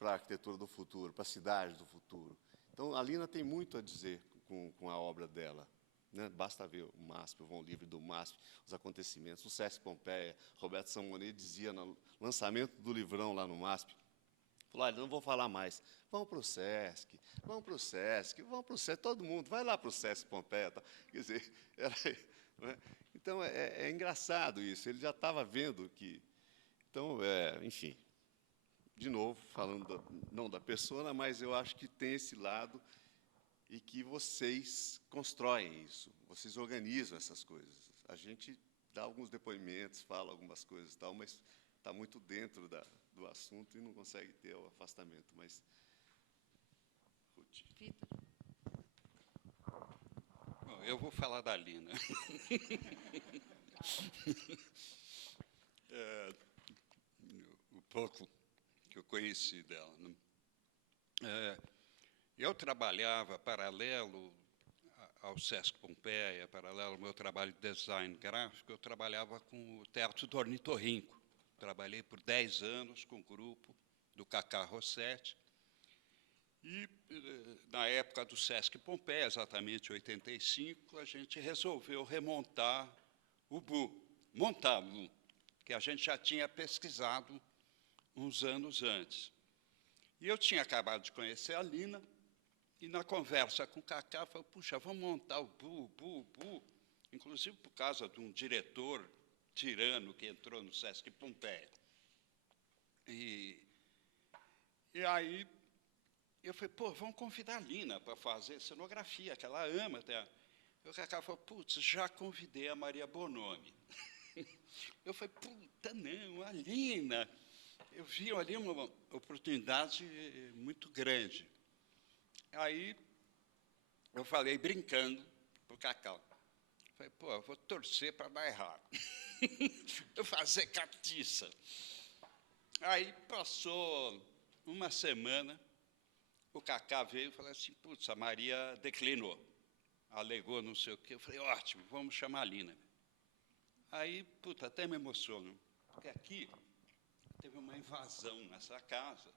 a arquitetura do futuro, para a cidade do futuro. Então, a Lina tem muito a dizer com a obra dela. Né? Basta ver o MASP, o Vão Livre do MASP, os acontecimentos, o Sesc Pompeia. Roberto Samonet dizia no lançamento do livrão lá no MASP, falou, olha, não vou falar mais, vão para o Sesc, vão para o Sesc, vão para o Sesc, todo mundo, vai lá para o Sesc Pompeia. Tá? Quer dizer, né? Então, é engraçado isso, ele já estava vendo que... Então, enfim, de novo, falando não da persona, mas eu acho que tem esse lado e que vocês constroem isso, vocês organizam essas coisas. A gente dá alguns depoimentos, fala algumas coisas e tal, mas está muito dentro do assunto e não consegue ter o afastamento. Mas, Ruth. Bom, eu vou falar da Lina. O pouco que eu conheci dela. Né? Eu trabalhava paralelo ao Sesc Pompeia, paralelo ao meu trabalho de design gráfico, eu trabalhava com o Teatro do Ornitorrinco. Trabalhei por 10 anos com o grupo do Cacá Rossetti. E, na época do Sesc Pompeia, exatamente em 85, a gente resolveu remontar o BU, montar o BU, que a gente já tinha pesquisado uns anos antes. E eu tinha acabado de conhecer a Lina, e na conversa com o Cacá, falei, puxa, vamos montar o BU, inclusive por causa de um diretor tirano que entrou no Sesc Pompeia. E aí eu falei, pô, vamos convidar a Lina para fazer cenografia, que ela ama. Até. E o Cacá falou, putz, já convidei a Maria Bonomi. Eu falei, puta, não, a Lina. Eu vi ali uma oportunidade muito grande. Aí eu falei, brincando, para o Cacá. Falei, pô, eu vou torcer para dar errado. Eu fazer catiça. Aí passou uma semana, o Cacá veio e falou assim, putz, a Maria declinou, alegou não sei o quê. Eu falei, ótimo, vamos chamar a Lina. Aí, puta, até me emociono, porque aqui teve uma invasão nessa casa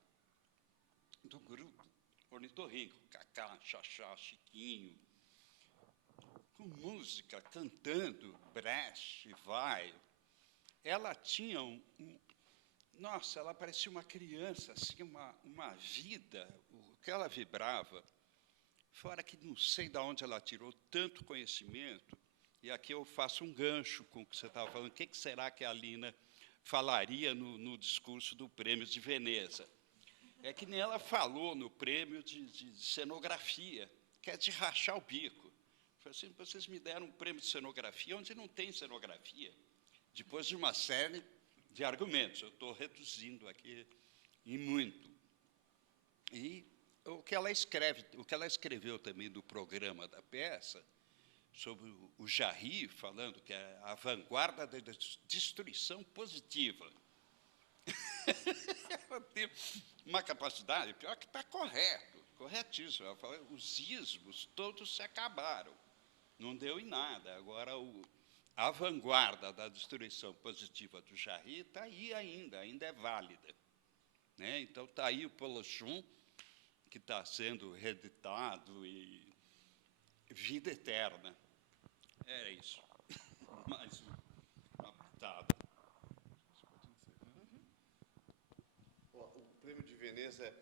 do grupo Ornitorrinco, Cacá, Xaxá, Chiquinho, com música, cantando, Brecht, vai. Ela tinha nossa, ela parecia uma criança, assim, uma vida, o que ela vibrava. Fora que não sei de onde ela tirou tanto conhecimento, e aqui eu faço um gancho com o que você estava falando, o que será que a Lina falaria no discurso do Prêmio de Veneza? É que nem ela falou no prêmio de cenografia, que é de rachar o bico. Falei assim, vocês me deram um prêmio de cenografia onde não tem cenografia. Depois de uma série de argumentos, eu estou reduzindo aqui em muito. E o que ela escreveu também do programa da peça, sobre o Jarry, falando que é a vanguarda da destruição positiva. Ela tem uma capacidade, pior que está corretíssimo. Ela fala, os ismos todos se acabaram, não deu em nada. Agora, a vanguarda da destruição positiva do Jarry está aí ainda é válida. Né? Então, está aí o Polochon, que está sendo reeditado, e vida eterna. É isso. Mais uma pitada. O Prêmio de Veneza é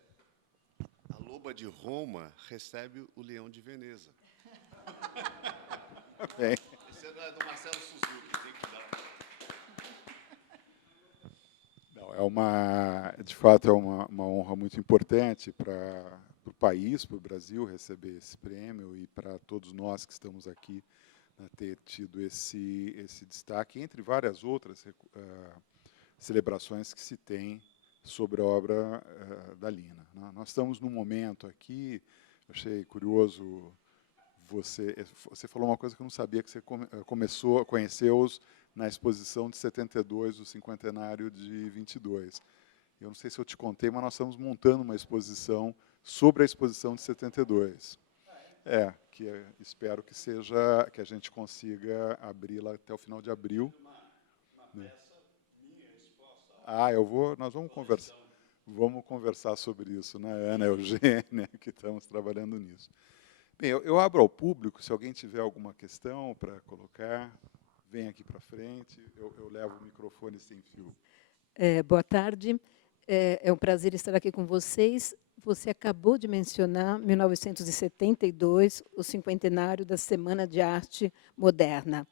a Loba de Roma recebe o Leão de Veneza. Esse é do Marcelo Suzuki, tem que dar. Não, de fato, é uma honra muito importante para o país, para o Brasil, receber esse prêmio, e para todos nós que estamos aqui, né, ter tido esse destaque, entre várias outras celebrações que se tem sobre a obra da Lina. Nós estamos num momento aqui, achei curioso, você falou uma coisa que eu não sabia, que você conheceu-os na exposição de 72, o cinquentenário de 22. Eu não sei se eu te contei, mas nós estamos montando uma exposição sobre a exposição de 72. Espero que seja, que a gente consiga abri-la até o final de abril. Uma peça minha exposta. Nós vamos conversar sobre isso, né, Ana, Eugênia, que estamos trabalhando nisso. Bem, eu abro ao público, se alguém tiver alguma questão para colocar, vem aqui para frente, eu levo o microfone sem fio. Boa tarde, é um prazer estar aqui com vocês. Você acabou de mencionar 1972, o cinquentenário da Semana de Arte Moderna.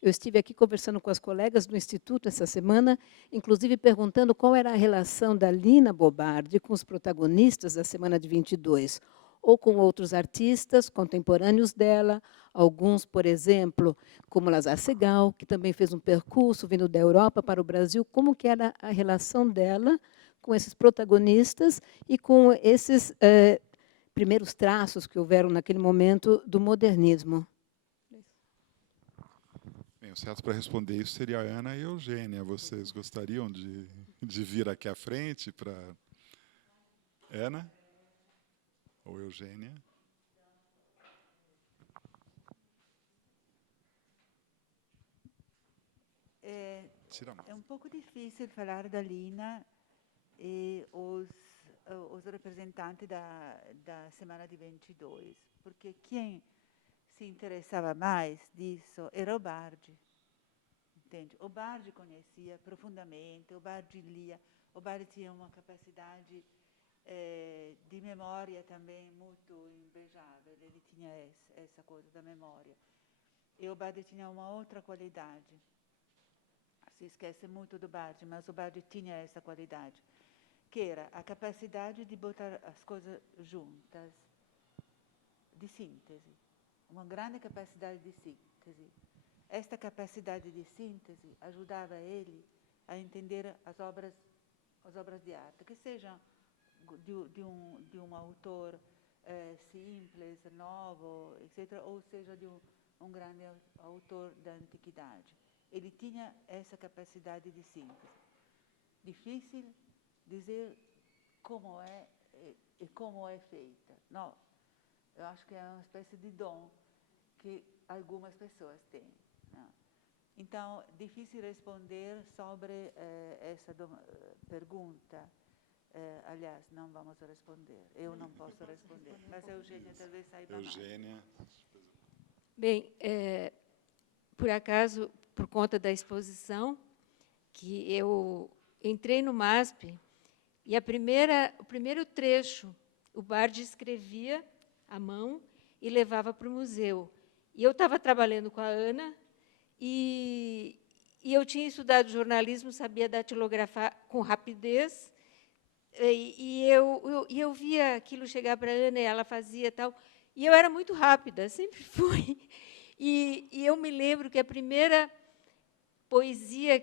Eu estive aqui conversando com as colegas do Instituto essa semana, inclusive perguntando qual era a relação da Lina Bobardi com os protagonistas da Semana de 22, ou com outros artistas contemporâneos dela, alguns, por exemplo, como Lazar Segal, que também fez um percurso vindo da Europa para o Brasil, como que era a relação dela com esses protagonistas e com esses primeiros traços que houveram naquele momento do modernismo. Bem, o certo para responder isso seria a Ana e a Eugênia. Vocês gostariam de vir aqui à frente para... Ana? Ou Eugênia? É um pouco difícil falar da Lina e os representantes da Semana de 22, porque quem se interessava mais disso era o Bardi. Entende? O Bardi conhecia profundamente, o Bardi lia, o Bardi tinha uma capacidade de memória também muito invejável, ele tinha essa coisa da memória. E o Bardi tinha uma outra qualidade. Se esquece muito do Bardi, mas o Bardi tinha essa qualidade, que era a capacidade de botar as coisas juntas, de síntese, uma grande capacidade de síntese. Esta capacidade de síntese ajudava ele a entender as obras de arte, que sejam de um autor simples, novo, etc., ou seja de um grande autor da antiguidade. Ele tinha essa capacidade de síntese. Difícil dizer como é e como é feita. Não, eu acho que é uma espécie de dom que algumas pessoas têm. Não. Então, difícil responder sobre essa pergunta. Aliás, não vamos responder. Eu não posso responder. Mas a Eugênia talvez saiba mais. Eugênia. Bem, por acaso, por conta da exposição, que eu entrei no MASP, e o primeiro trecho, o Bardi escrevia à mão e levava para o museu. E eu estava trabalhando com a Ana, e eu tinha estudado jornalismo, sabia datilografar com rapidez, e eu via aquilo chegar para a Ana, e ela fazia tal, e eu era muito rápida, sempre fui. E eu me lembro que a primeira poesia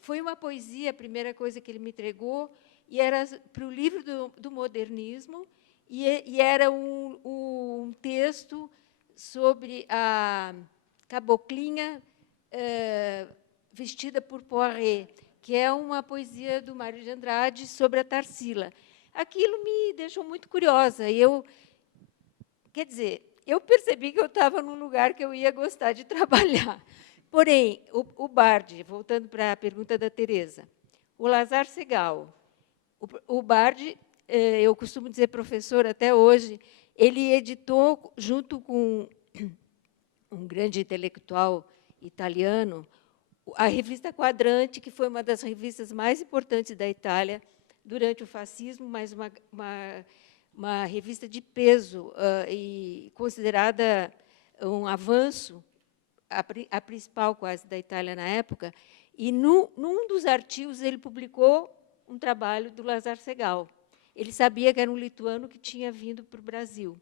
foi uma poesia, a primeira coisa que ele me entregou, e era para o livro do modernismo, e era um texto sobre a caboclinha vestida por Poiret, que é uma poesia do Mário de Andrade sobre a Tarsila. Aquilo me deixou muito curiosa. Quer dizer, eu percebi que eu estava num lugar que eu ia gostar de trabalhar. Porém, o Bardi, voltando para a pergunta da Tereza, o Lazar Segal, o Bardi, eu costumo dizer professor até hoje, ele editou, junto com um grande intelectual italiano, a revista Quadrante, que foi uma das revistas mais importantes da Itália durante o fascismo, mas uma revista de peso e considerada um avanço, a principal quase da Itália na época, e num dos artigos ele publicou um trabalho do Lazar Segal. Ele sabia que era um lituano que tinha vindo para o Brasil.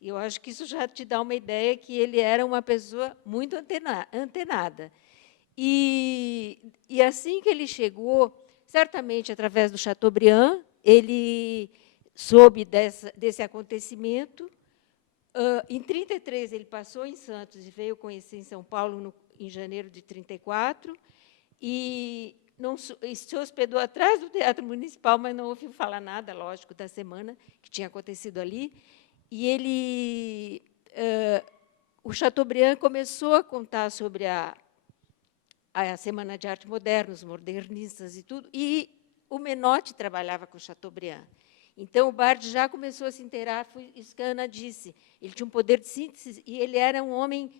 E eu acho que isso já te dá uma ideia que ele era uma pessoa muito antenada. E assim que ele chegou, certamente através do Chateaubriand, ele soube desse acontecimento. Em 33 ele passou em Santos e veio conhecer em São Paulo em janeiro de 34 e se hospedou atrás do Teatro Municipal, mas não ouviu falar nada, lógico, da semana que tinha acontecido ali. E o Chateaubriand começou a contar sobre a Semana de Arte Moderna, os modernistas e tudo, e o Menotti trabalhava com o Chateaubriand. Então, o Barthes já começou a se inteirar, foi isso que a Ana disse. Ele tinha um poder de síntese e ele era um homem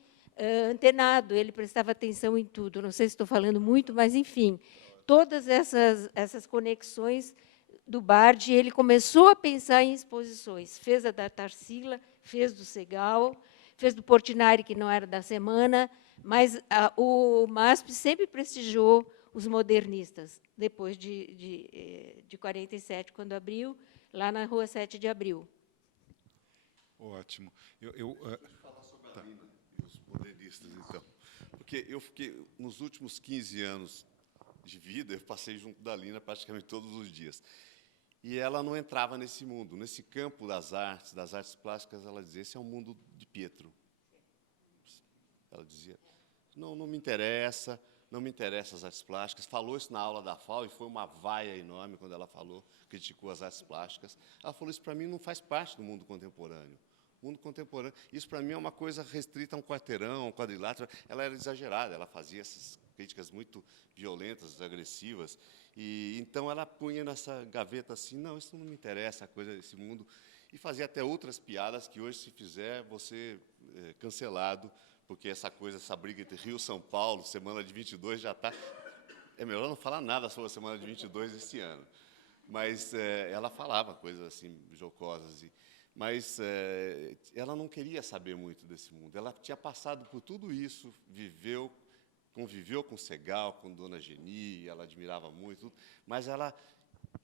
antenado, ele prestava atenção em tudo. Não sei se estou falando muito, mas, enfim, todas essas conexões do Barthes, ele começou a pensar em exposições. Fez a da Tarsila, fez do Segal, fez do Portinari, que não era da semana, mas o MASP sempre prestigiou os modernistas, depois de 47, quando abriu, lá na Rua 7 de Abril. Ótimo. Deixa eu falar sobre a Lina e os modernistas, então. Porque eu fiquei, nos últimos 15 anos de vida, eu passei junto da Lina praticamente todos os dias. E ela não entrava nesse mundo, nesse campo das artes plásticas, ela dizia, esse é um mundo de Pietro. Ela dizia, não me interessa, não me interessam as artes plásticas. Falou isso na aula da FAO e foi uma vaia enorme quando ela falou, criticou as artes plásticas. Ela falou, isso para mim não faz parte do mundo contemporâneo. O mundo contemporâneo, isso para mim é uma coisa restrita a um quarteirão, um quadrilátero. Ela era exagerada, ela fazia essas críticas muito violentas, agressivas. E então ela punha nessa gaveta assim, não, isso não me interessa, a coisa desse mundo. E fazia até outras piadas que hoje, se fizer, você é cancelado, porque essa coisa, essa briga entre Rio e São Paulo, semana de 22, já está... É melhor não falar nada sobre a semana de 22 esse ano. Mas ela falava coisas assim, jocosas. Mas ela não queria saber muito desse mundo. Ela tinha passado por tudo isso, conviveu com Segal, com Dona Geni, ela admirava muito, mas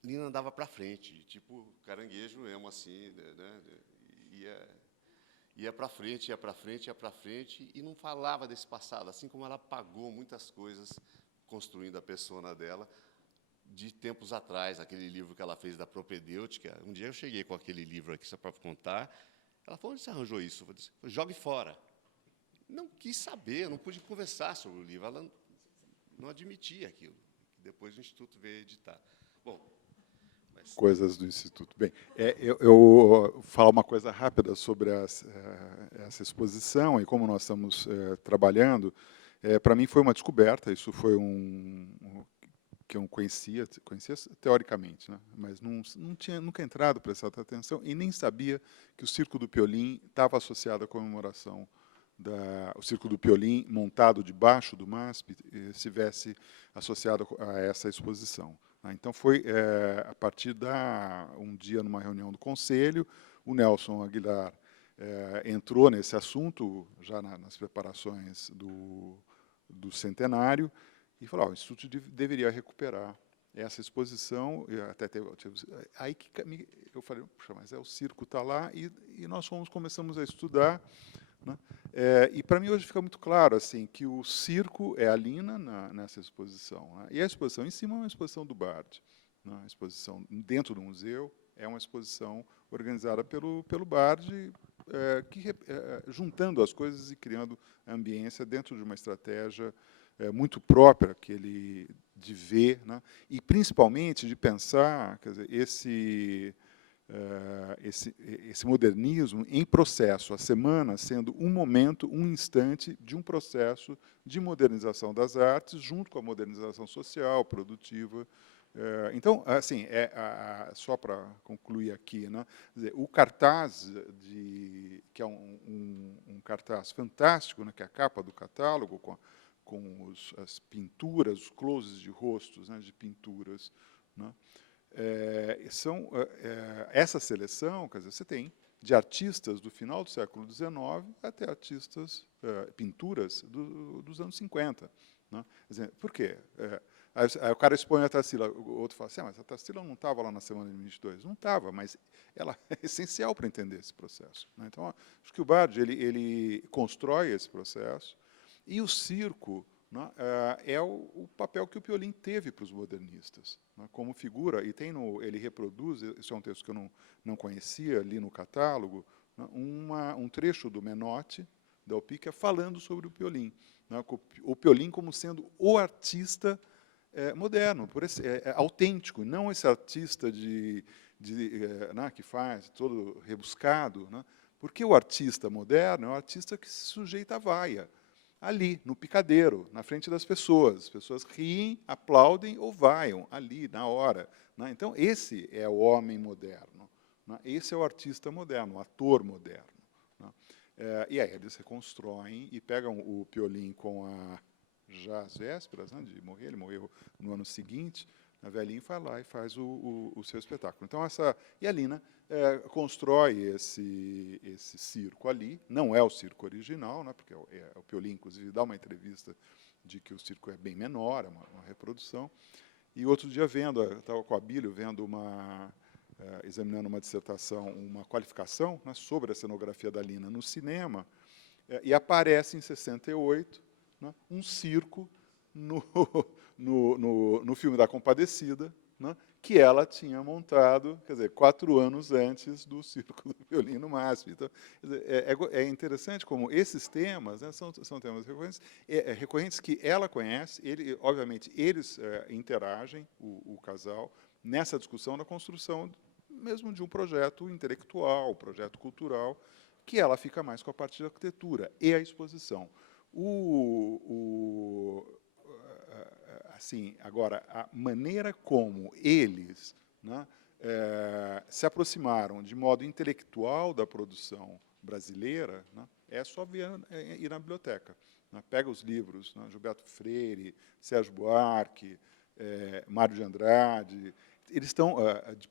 Lina andava para frente, tipo caranguejo mesmo, assim, né? Ia para frente, ia para frente, ia para frente, e não falava desse passado, assim como ela apagou muitas coisas construindo a persona dela de tempos atrás, aquele livro que ela fez da propedêutica. Um dia eu cheguei com aquele livro aqui, só para contar, ela falou, onde você arranjou isso? Eu disse, jogue fora. Não quis saber, não pude conversar sobre o livro, ela não admitia aquilo. Depois o Instituto veio editar. Bom, coisas do Instituto. Bem, eu falo uma coisa rápida sobre essa exposição e como nós estamos trabalhando. Para mim foi uma descoberta, isso foi que eu conhecia teoricamente, né? Mas não tinha nunca entrado, prestado atenção, e nem sabia que o Circo do Piolim estava associado à comemoração o Circo do Piolim, montado debaixo do MASP, estivesse associado a essa exposição. Então, foi a partir um dia, numa reunião do Conselho, o Nelson Aguilar entrou nesse assunto, já nas preparações do centenário, e falou, o Instituto deveria recuperar essa exposição. Até aí que eu falei, puxa, mas o circo está lá, e nós começamos a estudar, né? E para mim hoje fica muito claro assim que o circo é a Lina nessa exposição, né? E a exposição em cima é uma exposição do Barthes, né? A exposição dentro do museu é uma exposição organizada pelo Barthes, juntando as coisas e criando a ambiência dentro de uma estratégia muito própria que ele de ver, né? E principalmente de pensar, quer dizer, esse modernismo em processo, a semana sendo um momento, um instante de um processo de modernização das artes, junto com a modernização social, produtiva. Então, assim, só para concluir aqui, né, o cartaz, que é um cartaz fantástico, né, que é a capa do catálogo, com as pinturas, os closes de rostos, né, de pinturas, né, essa seleção, quer dizer, você tem de artistas do final do século XIX até artistas, pinturas dos anos 50. Né? Quer dizer, por quê? Aí o cara expõe a Tarsila, o outro fala assim, mas a Tarsila não estava lá na semana de 22. Não estava, mas ela é essencial para entender esse processo. Né? Então, acho que o Barthes ele constrói esse processo, e o circo, né, é o papel que o Piolín teve para os modernistas, né, como figura, e ele reproduz, esse é um texto que eu não conhecia, ali no catálogo, né, um trecho do Menotti, da Opícia, falando sobre o Piolín, né, o Piolín como sendo o artista moderno, autêntico, não esse artista né, que faz todo rebuscado, né, porque o artista moderno é um artista que se sujeita à vaia, ali, no picadeiro, na frente das pessoas. As pessoas riem, aplaudem ou vaiam, ali, na hora, né? Então, esse é o homem moderno, né? Esse é o artista moderno, o ator moderno, né? E aí eles reconstroem e pegam o Piolín já às vésperas, né, de morrer, ele morreu no ano seguinte, a velhinha vai lá e faz o seu espetáculo. Então, e a Lina constrói esse circo ali, não é o circo original, né, porque o Piolín, inclusive, dá uma entrevista de que o circo é bem menor, é uma reprodução. E outro dia, estava com a Abílio vendo examinando uma dissertação, uma qualificação, né, sobre a cenografia da Lina no cinema, e aparece em 68, né, um circo no filme da Compadecida, né, que ela tinha montado, quer dizer, 4 anos antes do Circo do Piolín no MASP. Então, é interessante como esses temas, né, são temas recorrentes que ela conhece, obviamente, eles interagem, o casal, nessa discussão da construção mesmo de um projeto intelectual, projeto cultural, que ela fica mais com a parte da arquitetura e a exposição. Assim, agora, a maneira como eles, né, se aproximaram de modo intelectual da produção brasileira, né, é só ir na biblioteca. Né, pega os livros, né, Gilberto Freire, Sérgio Buarque, Mário de Andrade, eles estão,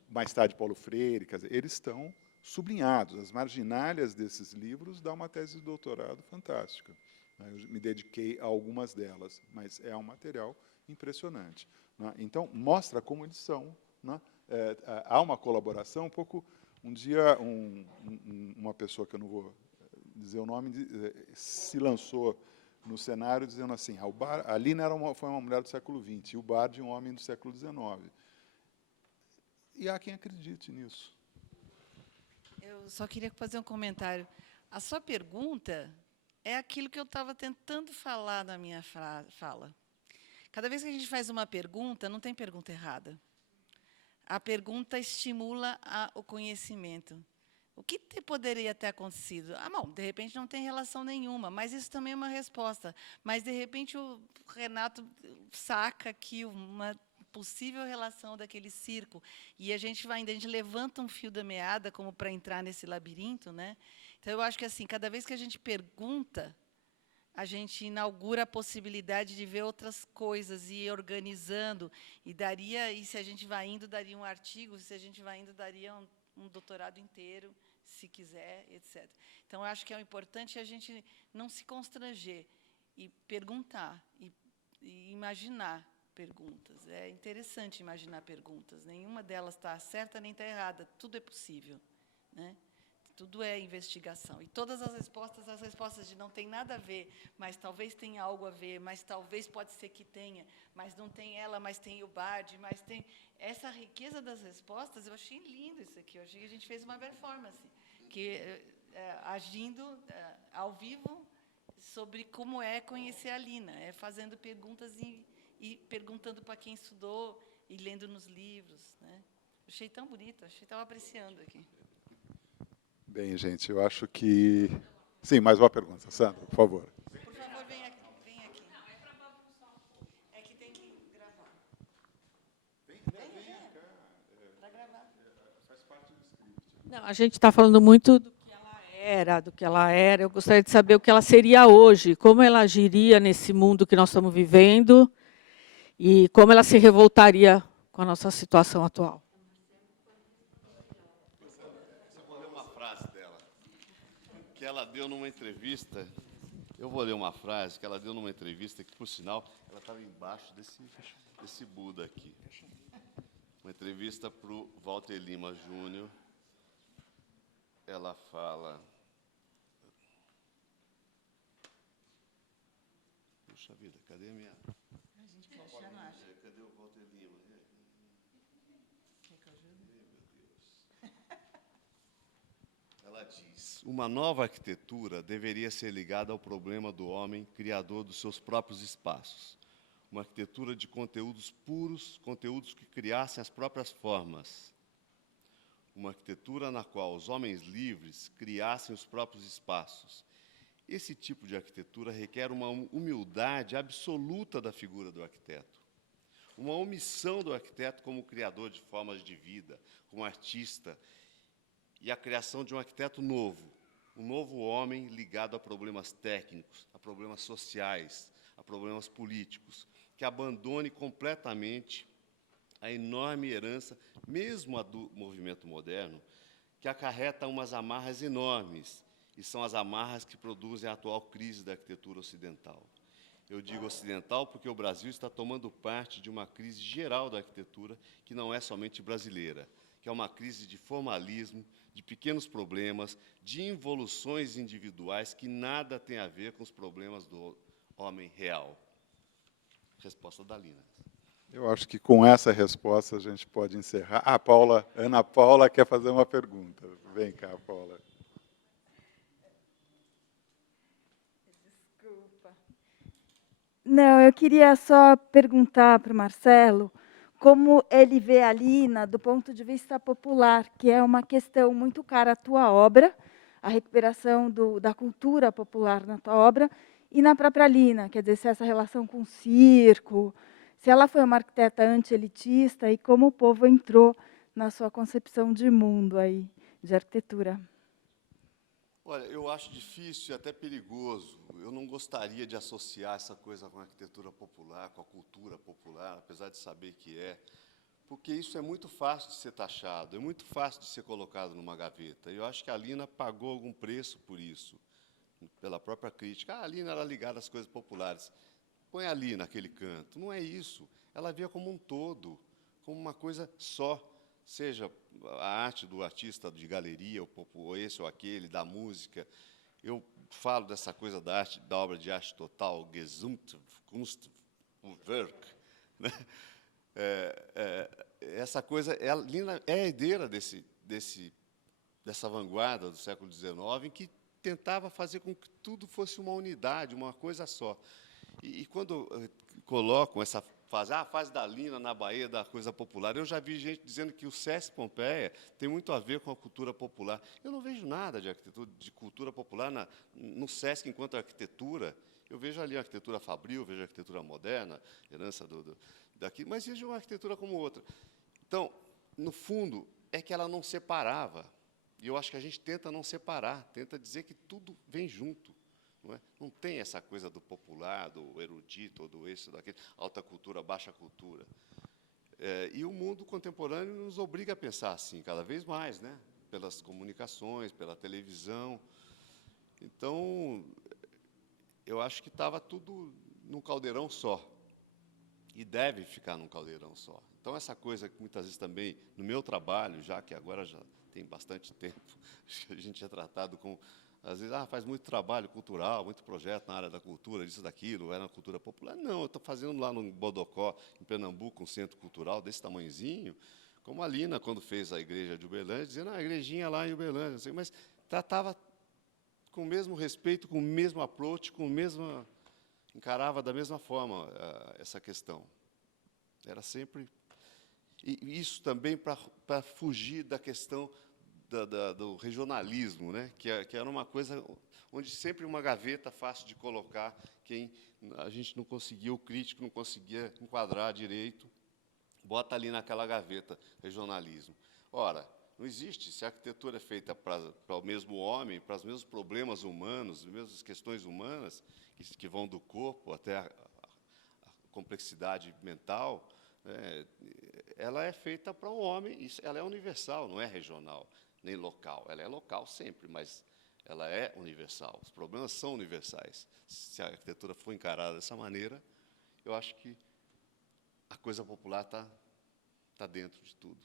mais tarde Paulo Freire, quer dizer, eles estão sublinhados. As marginálias desses livros dão uma tese de doutorado fantástica. Eu me dediquei a algumas delas, mas é um material impressionante, né? Então, mostra como eles são, né? Há uma colaboração, um dia, uma pessoa, que eu não vou dizer o nome, se lançou no cenário dizendo assim, a Lina foi uma mulher do século XX, e o Bardi um homem do século XIX. E há quem acredite nisso. Eu só queria fazer um comentário. A sua pergunta é aquilo que eu estava tentando falar na minha fala. Cada vez que a gente faz uma pergunta, não tem pergunta errada. A pergunta estimula o conhecimento. O que poderia ter acontecido? Bom, de repente não tem relação nenhuma, mas isso também é uma resposta. Mas, de repente, o Renato saca aqui uma possível relação daquele circo, e a gente levanta um fio da meada como para entrar nesse labirinto, né? Então, eu acho que, assim, cada vez que a gente pergunta, a gente inaugura a possibilidade de ver outras coisas e ir organizando, e se a gente vai indo, daria um artigo, se a gente vai indo, daria um doutorado inteiro, se quiser, etc. Então, eu acho que é importante a gente não se constranger e perguntar, e imaginar perguntas. É interessante imaginar perguntas. Nenhuma delas está certa nem está errada. Tudo é possível, né? Tudo é investigação. E todas as respostas de não tem nada a ver, mas talvez tenha algo a ver, mas talvez pode ser que tenha, mas não tem ela, mas tem o Bardi, mas tem... Essa riqueza das respostas, eu achei lindo isso aqui. Eu achei que a gente fez uma performance, agindo ao vivo sobre como é conhecer a Lina, fazendo perguntas e perguntando para quem estudou e lendo nos livros, né? Achei tão bonito, estava apreciando aqui. Bem, gente, eu acho que... Sim, mais uma pergunta. Sandra, por favor. Por favor, vem aqui. Não, é para bagunçar um pouco. É que tem que gravar. Vem cá. Para gravar. Faz parte do script. Não, a gente está falando muito do que ela era. Eu gostaria de saber o que ela seria hoje, como ela agiria nesse mundo que nós estamos vivendo e como ela se revoltaria com a nossa situação atual. Eu vou ler uma frase dela, que ela deu numa entrevista. Eu vou ler uma frase que ela deu numa entrevista, que, por sinal, ela estava embaixo desse Buda aqui. Uma entrevista para o Walter Lima Júnior. Ela fala... Puxa vida, cadê a minha... Cadê o Walter Lima? Ela diz: uma nova arquitetura deveria ser ligada ao problema do homem criador dos seus próprios espaços. Uma arquitetura de conteúdos puros, conteúdos que criassem as próprias formas. Uma arquitetura na qual os homens livres criassem os próprios espaços. Esse tipo de arquitetura requer uma humildade absoluta da figura do arquiteto. Uma omissão do arquiteto como criador de formas de vida, como artista, e a criação de um arquiteto novo, um novo homem ligado a problemas técnicos, a problemas sociais, a problemas políticos, que abandone completamente a enorme herança, mesmo a do movimento moderno, que acarreta umas amarras enormes, e são as amarras que produzem a atual crise da arquitetura ocidental. Eu digo ocidental porque o Brasil está tomando parte de uma crise geral da arquitetura, que não é somente brasileira, que é uma crise de formalismo, de pequenos problemas, de involuções individuais que nada tem a ver com os problemas do homem real. Resposta da Lina. Eu acho que com essa resposta a gente pode encerrar. Ah, Paula, Ana Paula quer fazer uma pergunta. Vem cá, Paula. Desculpa. Não, eu queria só perguntar para o Marcelo como ele vê a Lina do ponto de vista popular, que é uma questão muito cara à tua obra, a recuperação da cultura popular na tua obra, e na própria Lina, quer dizer, se essa relação com o circo, se ela foi uma arquiteta anti-elitista e como o povo entrou na sua concepção de mundo aí, de arquitetura. Olha, eu acho difícil e até perigoso. Eu não gostaria de associar essa coisa com a arquitetura popular, com a cultura popular, apesar de saber que é, porque isso é muito fácil de ser taxado, é muito fácil de ser colocado numa gaveta. Eu acho que a Lina pagou algum preço por isso, pela própria crítica. Ah, a Lina era ligada às coisas populares. Põe ali naquele canto. Não é isso. Ela via como um todo, como uma coisa só. Seja a arte do artista de galeria, ou esse ou aquele, da música. Eu falo dessa coisa da arte, da obra de arte total, Gesamtkunstwerk. Né? Essa coisa, a Lina é herdeira dessa vanguarda do século XIX, em que tentava fazer com que tudo fosse uma unidade, uma coisa só. E quando colocam essa fase, a fase da Lina na Bahia, da coisa popular, eu já vi gente dizendo que o Sesc Pompeia tem muito a ver com a cultura popular. Eu não vejo nada de arquitetura, de cultura popular no Sesc enquanto arquitetura. Eu vejo ali a arquitetura fabril, vejo a arquitetura moderna, herança daqui, mas vejo uma arquitetura como outra. Então, no fundo, é que ela não separava. E eu acho que a gente tenta não separar, tenta dizer que tudo vem junto. Não é? Não tem essa coisa do popular, do erudito, ou do esse, ou daquele, alta cultura, baixa cultura. E o mundo contemporâneo nos obriga a pensar assim, cada vez mais, né? Pelas comunicações, pela televisão. Então, eu acho que estava tudo num caldeirão só. E deve ficar num caldeirão só. Então, essa coisa que muitas vezes também, no meu trabalho, já que agora já tem bastante tempo, a gente é tratado com... Às vezes, faz muito trabalho cultural, muito projeto na área da cultura, disso, daquilo, na cultura popular. Não, eu estou fazendo lá no Bodocó, em Pernambuco, um centro cultural desse tamanhozinho, como a Lina, quando fez a igreja de Uberlândia, dizendo, a igrejinha lá em Uberlândia, assim, mas tratava com o mesmo respeito, com o mesmo approach, encarava da mesma forma essa questão. Era sempre... E isso também para fugir da questão do regionalismo, né? que era uma coisa onde sempre uma gaveta fácil de colocar quem a gente não conseguia, o crítico não conseguia enquadrar direito, bota ali naquela gaveta, regionalismo. Ora, não existe, se a arquitetura é feita para o mesmo homem, para os mesmos problemas humanos, as mesmas questões humanas, que vão do corpo até a complexidade mental, ela é feita para um homem, ela é universal, não é regional, nem local. Ela é local sempre, mas ela é universal. Os problemas são universais. Se a arquitetura for encarada dessa maneira, eu acho que a coisa popular está dentro de tudo.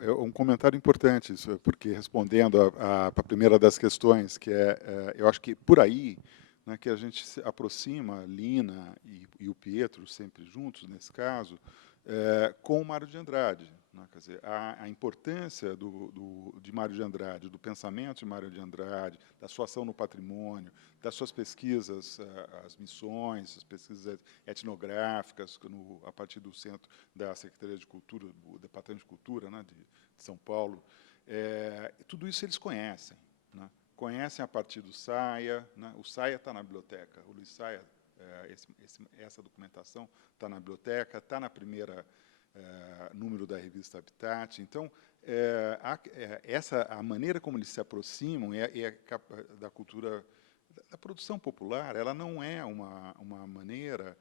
É um comentário importante, isso, porque respondendo a primeira das questões, que eu acho que por aí né, que a gente se aproxima, a Lina e o Pietro, sempre juntos, nesse caso, com o Mário de Andrade. Né, quer dizer, a importância de Mário de Andrade, do pensamento de Mário de Andrade, da sua ação no patrimônio, das suas pesquisas, as missões, as pesquisas etnográficas, a partir do centro da Secretaria de Cultura, do Departamento de Cultura, né, de São Paulo, tudo isso eles conhecem. Né, conhecem a partir do Saia, né, o Saia está na biblioteca, o Luiz Saia, essa documentação está na biblioteca, está na primeira número da revista Habitat. Então, a maneira como eles se aproximam da cultura, da produção popular, ela não é uma maneira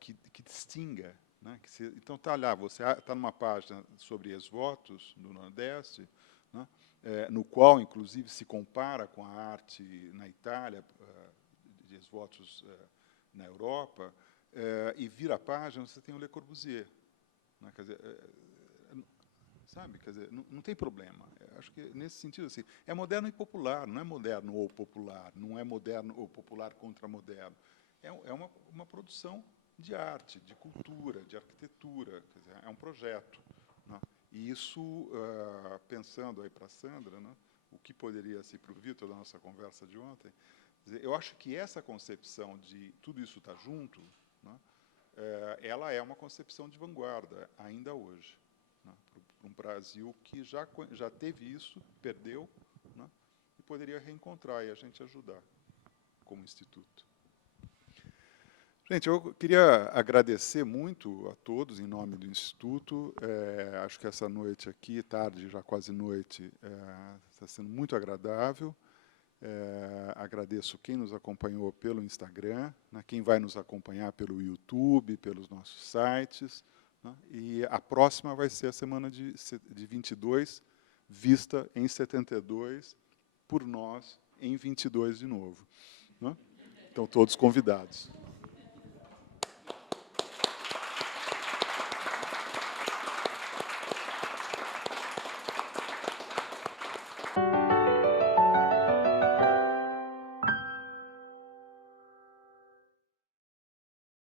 que distinga. Né, então, está lá, você está numa página sobre ex-votos do Nordeste, né, no qual, inclusive, se compara com a arte na Itália, de ex-votos na Europa, e vira a página, você tem o Le Corbusier. Né, quer dizer, sabe? Quer dizer, não tem problema. Acho que, nesse sentido, assim, é moderno e popular, não é moderno ou popular, não é moderno ou popular contra moderno. É uma produção de arte, de cultura, de arquitetura, quer dizer, é um projeto. Né? E isso, pensando aí para a Sandra, né, o que poderia ser para o Vitor, da nossa conversa de ontem, eu acho que essa concepção de tudo isso está junto, né, ela é uma concepção de vanguarda, ainda hoje. Né, para um Brasil que já teve isso, perdeu, né, e poderia reencontrar e a gente ajudar, como Instituto. Gente, eu queria agradecer muito a todos, em nome do Instituto. Acho que essa noite aqui, tarde, já quase noite, está sendo muito agradável. Agradeço quem nos acompanhou pelo Instagram, né, quem vai nos acompanhar pelo YouTube, pelos nossos sites. Né, e a próxima vai ser a semana de 22, vista em 72, por nós, em 22 de novo. Né? Então, todos convidados.